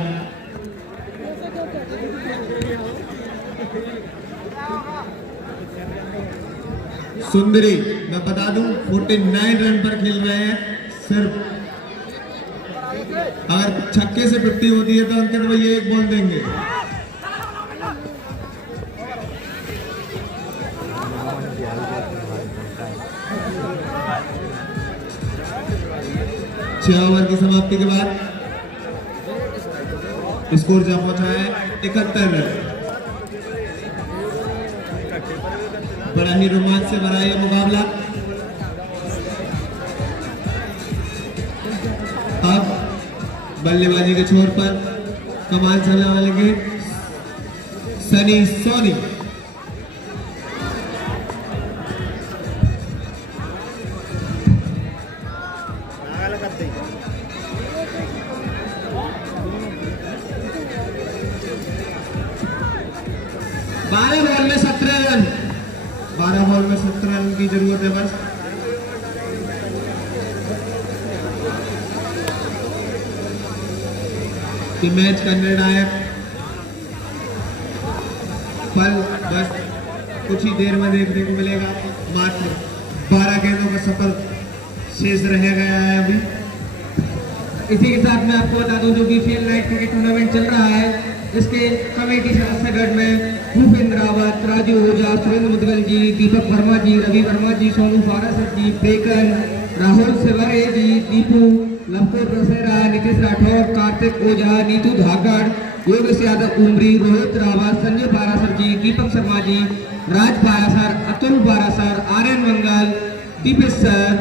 सुंदरी मैं बता दूं 49 रन पर खेल रहे हैं। सिर्फ अगर छक्के से 50 होती है तो अंकित भैया 1 बॉल देंगे। छह ओवर की समाप्ति के बाद स्कोर जा पहुंचा है 71 रन। बड़ा ही रोमांच से भरा यह मुकाबला। अब बल्लेबाजी के छोर पर कमाल चलने वाले के सनी सोनी। बारह बॉल में 17 रन, 12 बॉल में 17 रन की जरूरत है बस। कि मैच का निर्णायक फल बस कुछ ही देर में देखने को मिलेगा। मात्र 12 गेंदों का सफल शेष रह गया है अभी। इसी के साथ मैं आपको बता दूं जो बीपीएल नाइट क्रिकेट टूर्नामेंट चल रहा है, इसके कमेटी सदस्यगण में भूपेंद्र रावत, राजू ओझा, सुरेंद्र मुदगल जी, दीपक वर्मा जी, रवि वर्मा जी, सोनू पाराशर जी, बेकन, राहुल सेवरे जी, दीपू, लवकुश दशहरा, नीतीश राठौर, कार्तिक ओझा, नीतू धाकड़, योगेश यादव उमरी, रोहित रावत, संजय पाराशर जी, दीपक शर्मा जी, राज पाराशर, अतुल पाराशर, आर्यन मंगल, दीपेश सर,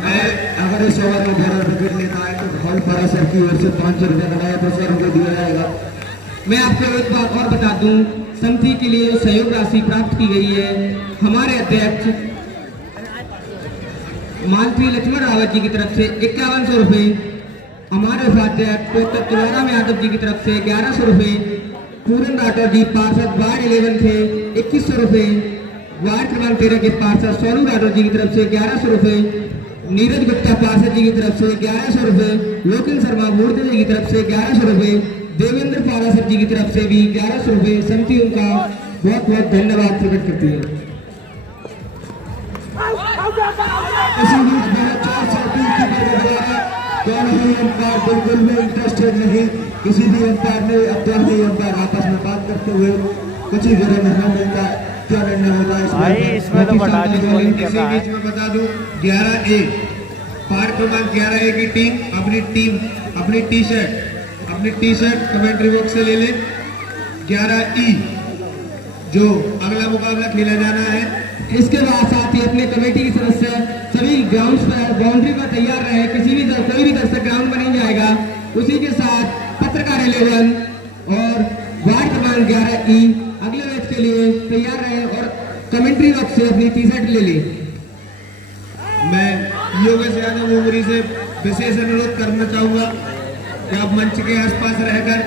मैं अगर इस ओवर में 12 विकेट लेता है तो राहुल पाराशर की ओर से 500 रुपए का नया पुरस्कार उनको दिया जाएगा। मैं आपको एक बात और बता दूं, समिति के लिए सहयोग राशि प्राप्त की गई है। हमारे अध्यक्ष मालती लक्ष्मण रावत जी की तरफ से 5100 रुपए, हमारे उपाध्यक्ष डॉक्टर तुलाराम यादव जी की तरफ से 1100 रुपए, पूरन राठौर जी पार्षद वार्ड 11 थे 2100 रुपए, वार्ड क्रमांक 13 के पार्षद सोनू राठौर जी की तरफ से 1100 रुपए, नीरज गुप्ता पार्षद जी की तरफ से 1100 रुपए, लोकेन शर्मा मूर्ति जी की तरफ से 1100 रुपए, देवेंद्र पारासर जी की तरफ से भी 1100 रुपए। समिति उनका बहुत बहुत धन्यवाद प्रकट करती है। इसी बीच मैंने 4 साल की बताया कौन भी अंपायर बिल्कुल भी इंटरेस्टेड नहीं, किसी भी अंपायर ने अब तक नहीं अंपायर आपस में बात करते हुए कुछ ही जगह नहीं मिलता क्या निर्णय होता है भाई इसमें तो बता दी इसी बीच में बता दूं 11A पार क्रमांक 11A की टीम अपनी टी शर्ट कमेंट्री बॉक्स से ले ले। 11E जो अगला मुकाबला खेला जाना है। इसके बाद साथ ही अपने कमेटी के सदस्य सभी ग्राउंड्स पर बाउंड्री पर तैयार रहे। किसी भी कोई भी दर्शक ग्राउंड में नहीं जाएगा। उसी के साथ पत्रकार 11 और वार्ड क्रमांक 11E अगले मैच के लिए तैयार रहे और कमेंट्री बॉक्स से अपनी टी शर्ट ले ली। मैं योगेश यादव उमरी से विशेष अनुरोध करना चाहूंगा कि आप मंच के आसपास रहकर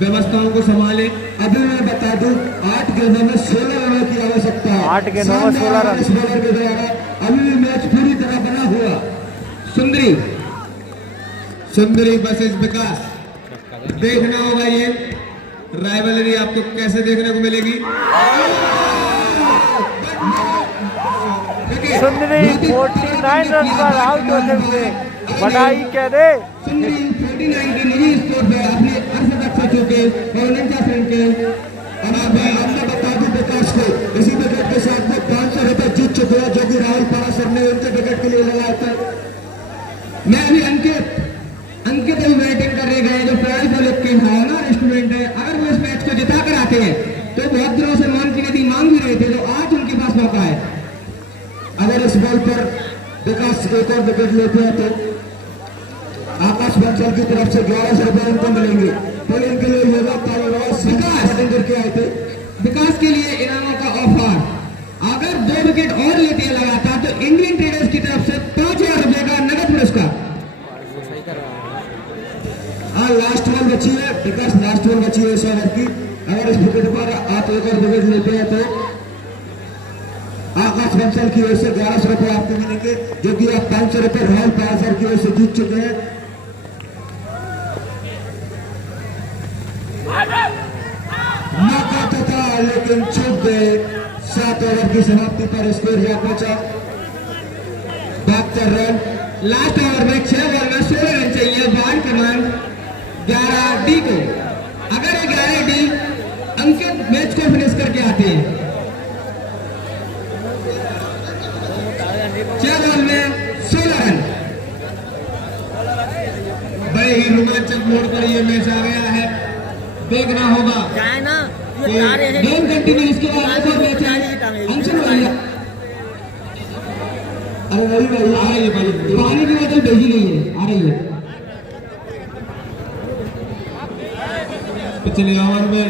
व्यवस्थाओं को संभालें। अभी मैं बता दूं 8 गेंदों में 16 रनों की आवश्यकता है। 8 गेंदों में 16 रन इस बॉलर के द्वारा अभी भी मैच पूरी तरह बना हुआ। सुंदरी वर्सेस विकास देखना होगा ये राइवलरी आपको कैसे देखने को मिलेगी। सुंदरी 49 रन पर आउट होते हुए बधाई कह दे। सुंदरी 49 के निजी स्कोर पे अपने अर्धशतक से चूके और 49 रन के हमने बता दूं विकास को इसी विकेट के साथ में 500 रुपए जीत चुके हैं जो कि राहुल पारासर ने उनके विकेट के लिए लगाया था। मैं अभी अंकित अभी बैटिंग करने गए जो प्राइज बॉलर के भावना रेस्टोरेंट है। अगर वो इस मैच को जिता कर आते हैं तो बहुत दिनों से मान की नदी मांग भी रहे थे, तो आज उनके पास मौका है। अगर इस बॉल पर विकास एक और विकेट लेते हैं तो आकाश बंसल की तरफ से 1100 रुपए उनको मिलेंगे। तो इनके लिए योगा बैटिंग करके आए थे। विकास के लिए इनामों का ऑफर, अगर 2 विकेट और लेते हैं लगातार तो इंडियन ट्रेडर्स की तरफ से 5000 रुपए का नगद पुरस्कार। हाँ लास्ट बॉल बची है विकास, लास्ट बॉल बची है इस ओवर की। अगर इस विकेट पर आप एक और विकेट लेते हैं तो आकाश बंसल की ओर से 1100 रुपए आपको मिलेंगे जो कि आप 500 रुपए राहुल पारासर की ओर से जीत चुके हैं। मौका तो था लेकिन चूक गए। 7 ओवर की समाप्ति पर स्कोर जा पहुंचा 72 रन। लास्ट ओवर में 6 बॉल में 16 रन चाहिए वार्ड क्रमांक 11D को। अगर 11D अंकित मैच को फिनिश करके आते हैं 6 बॉल में 16 रन। बड़े ही रोमांचक मोड़ पर यह मैच आ गया है। देखना होगा गेम कंटिन्यू। इसके बाद एक और मैच है अंशुल वालिया। अरे भाई आ रही है भाई, पानी की बोतल भेजी गई है, आ रही है। पिछले ओवर में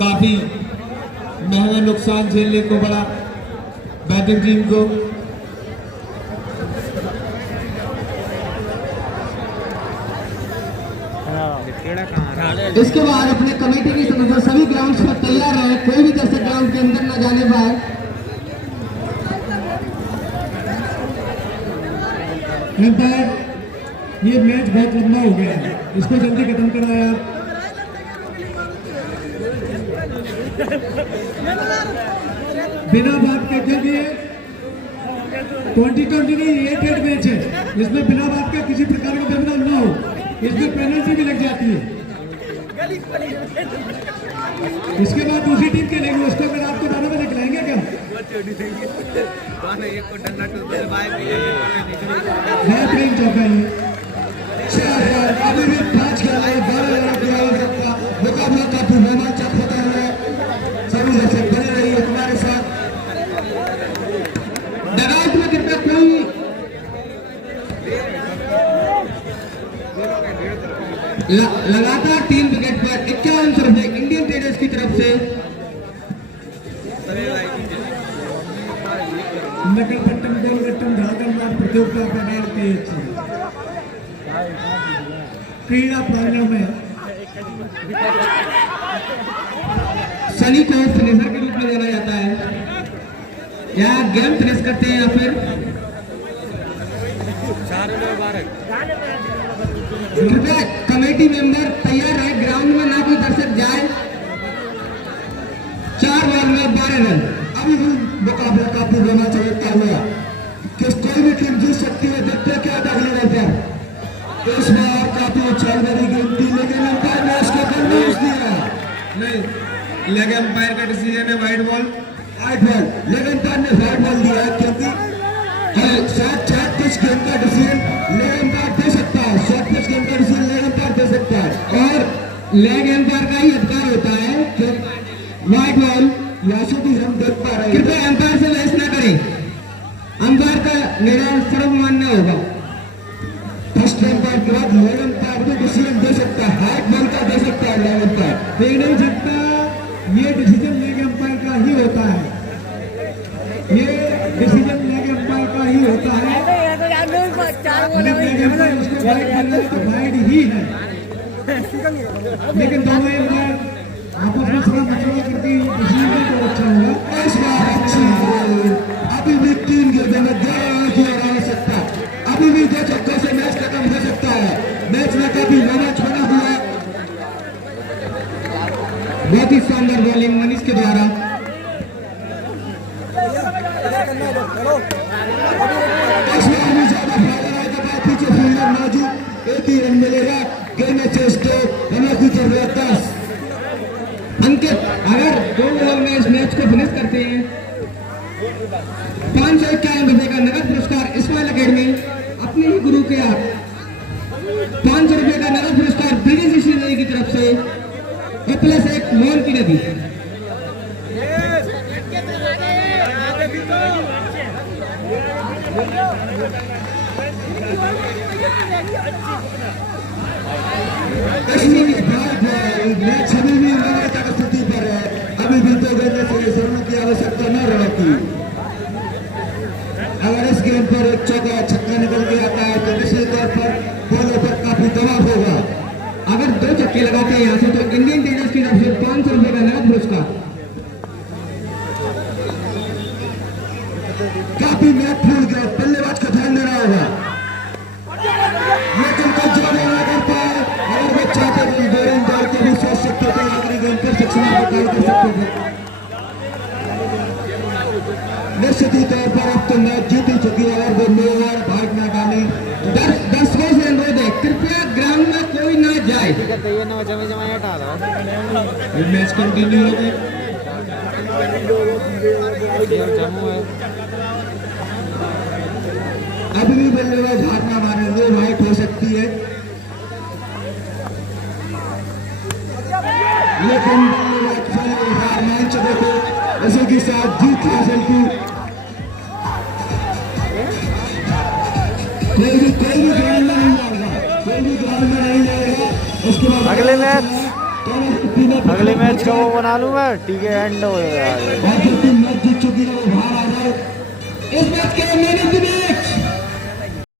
काफी महंगा नुकसान झेलने को पड़ा बैटिंग टीम को। इसके बाद अपने कमेटी की सदस्य सभी ग्राउंड्स पर तैयार रहे। कोई भी दर्शक ग्राउंड के अंदर न जाने पाए। अंपायर ये मैच बहुत लंबा हो गया है, इसको जल्दी खत्म करा यार। बिना बात के क्योंकि 2020 नहीं 8 मैच है, इसमें बिना बात के किसी प्रकार का व्यवधान न हो, इसमें पेनल्टी भी लग जाती है। इसके बाद दूसरी टीम के लेंगे, उसको अगर आपको 12 बजे खिलाएंगे क्या? बेहतरीन चौका है। अभी भी 5 मुकाबला काफी रोमांचक होता है। सभी दर्शक बने रहिए हमारे साथ। डगआउट में कृपया कोई लगातार 3 विकेट पर 51 रुपए इंडियन ट्रेडर्स की तरफ से। नकल पट्टम गोल गट्टम धागम प्रतियोगिता प्रकार के क्रीड़ा प्रांगण में सनी को फिनिशर के रूप में जाना जाता है। या गेम फिनिश करते हैं या फिर कृपया कमेटी मेंबर तैयार रहे, ग्राउंड में ना कोई दर्शक जाए। 4 बॉल में 12 रन। अभी भी मुकाबला काफी होना चाहिए हुआ कि कोई भी टीम जीत सकती है। देखते क्या अगले नंबर इस बार काफी उछाल भरी गेंद थी, लेकिन अंपायर ने इसको कंफ्यूज दिया। नहीं, लेग एम्पायर का डिसीजन है वाइड बॉल। वाइड बॉल, लेकिन अंपायर ने वाइड बॉल दिया है क्योंकि शॉर्ट पिच गेम का डिसीजन लेग एम्पायर दे सकता है। शॉर्ट पिच गेम का डिसीजन लेग एम्पायर दे सकता है और लेग एम्पायर का ही अधिकार होता है कि वाइड बॉल यहाँ से भी हम देख पा रहे हैं। कृपया एम्पायर से बहस न करें। अंपायर का निर्णय सर्वमान्य होगा। फर्स्ट एम्पायर के बाद लेग एम्पायर भी डिसीजन दे सकता है। हाइट बॉल का दे सकता है लेग एम्पायर। दे नहीं सकता, ये डिसीजन लेग एम्पायर का ही होता है। ये डिसीजन लेग एम्पायर का ही होता है। अगर लेग एम्पायर उसको वाइड कर रहा है तो वाइड ही है, लेकिन दोनों एम्पायर आपस में थोड़ा मसला करके डिसीजन तो अच्छा होगा। इस बार अच्छी गेंद, अभी भी 3 गेंदों में 11 रन किया जा सकता है। अभी भी 2 छक्कों से मैच खत्म हो सकता है। मैच में काफी रोमांच बना हुआ। बहुत ही शानदार बॉलिंग मनीष के द्वारा। इस बार भी ज्यादा फायदा रहेगा, पीछे फील्डर मौजूद, एक ही रन मिलेगा। गेंद चेस को हमें की जरूरत 10। अंकित अगर 2 ओवर में इस मैच को फिनिश करते हैं 551 रुपए का नगद पुरस्कार इस्माइल अकेडमी अपने ही गुरु के आप 500 रुपए का नगद पुरस्कार बीडीसीसी नदी की तरफ से +1 मोहन की नदी। मैच अभी भी लगातार स्थिति पर है। अभी भी 2 गेंदों से शर्मा की आवश्यकता न रहती। अगर इस गेंद पर एक चौका छक्का निकल के आता है तो निश्चित तौर पर बॉलर पर काफी दबाव होगा। अगर 2 छक्के लगाते हैं यहाँ से तो इंडियन टेनिस की तरफ से 500 रुपए का नगद पुरस्कार। काफी मैच फूल गया, बल्लेबाज को ध्यान देना होगा। लेकिन कुछ ज्यादा ना कर पाए। अगर वो चाहते थे बोरिंग बॉल को भी सोच सकते थे, आखिरी गेंद पर सक्सेस कर सकते थे। निश्चित ही तौर पर अब तो मैच जीत ही चुकी है। अगर वो 9 ओवर भाग ना डाले। दर्शकों से अनुरोध है कृपया ग्राउंड में कोई ना जाए। ये मैच कंटिन्यू हो गया। अभी भी बल्लेबाज हाथ ना मारे, वो वाइट हो सकती है। लेकिन बल्लेबाज मैच देखो इसी के साथ जीत हासिल की। कोई भी ग्राउंड में नहीं जाएगा, कोई भी ग्राउंड में नहीं जाएगा। उसके बाद अगले मैच का वो बना लूँ मैं, ठीक है एंड हो और जो टीम मैच जीत चुकी है वो बाहर आ जाए। इस मैच के मैन ऑफ द मैच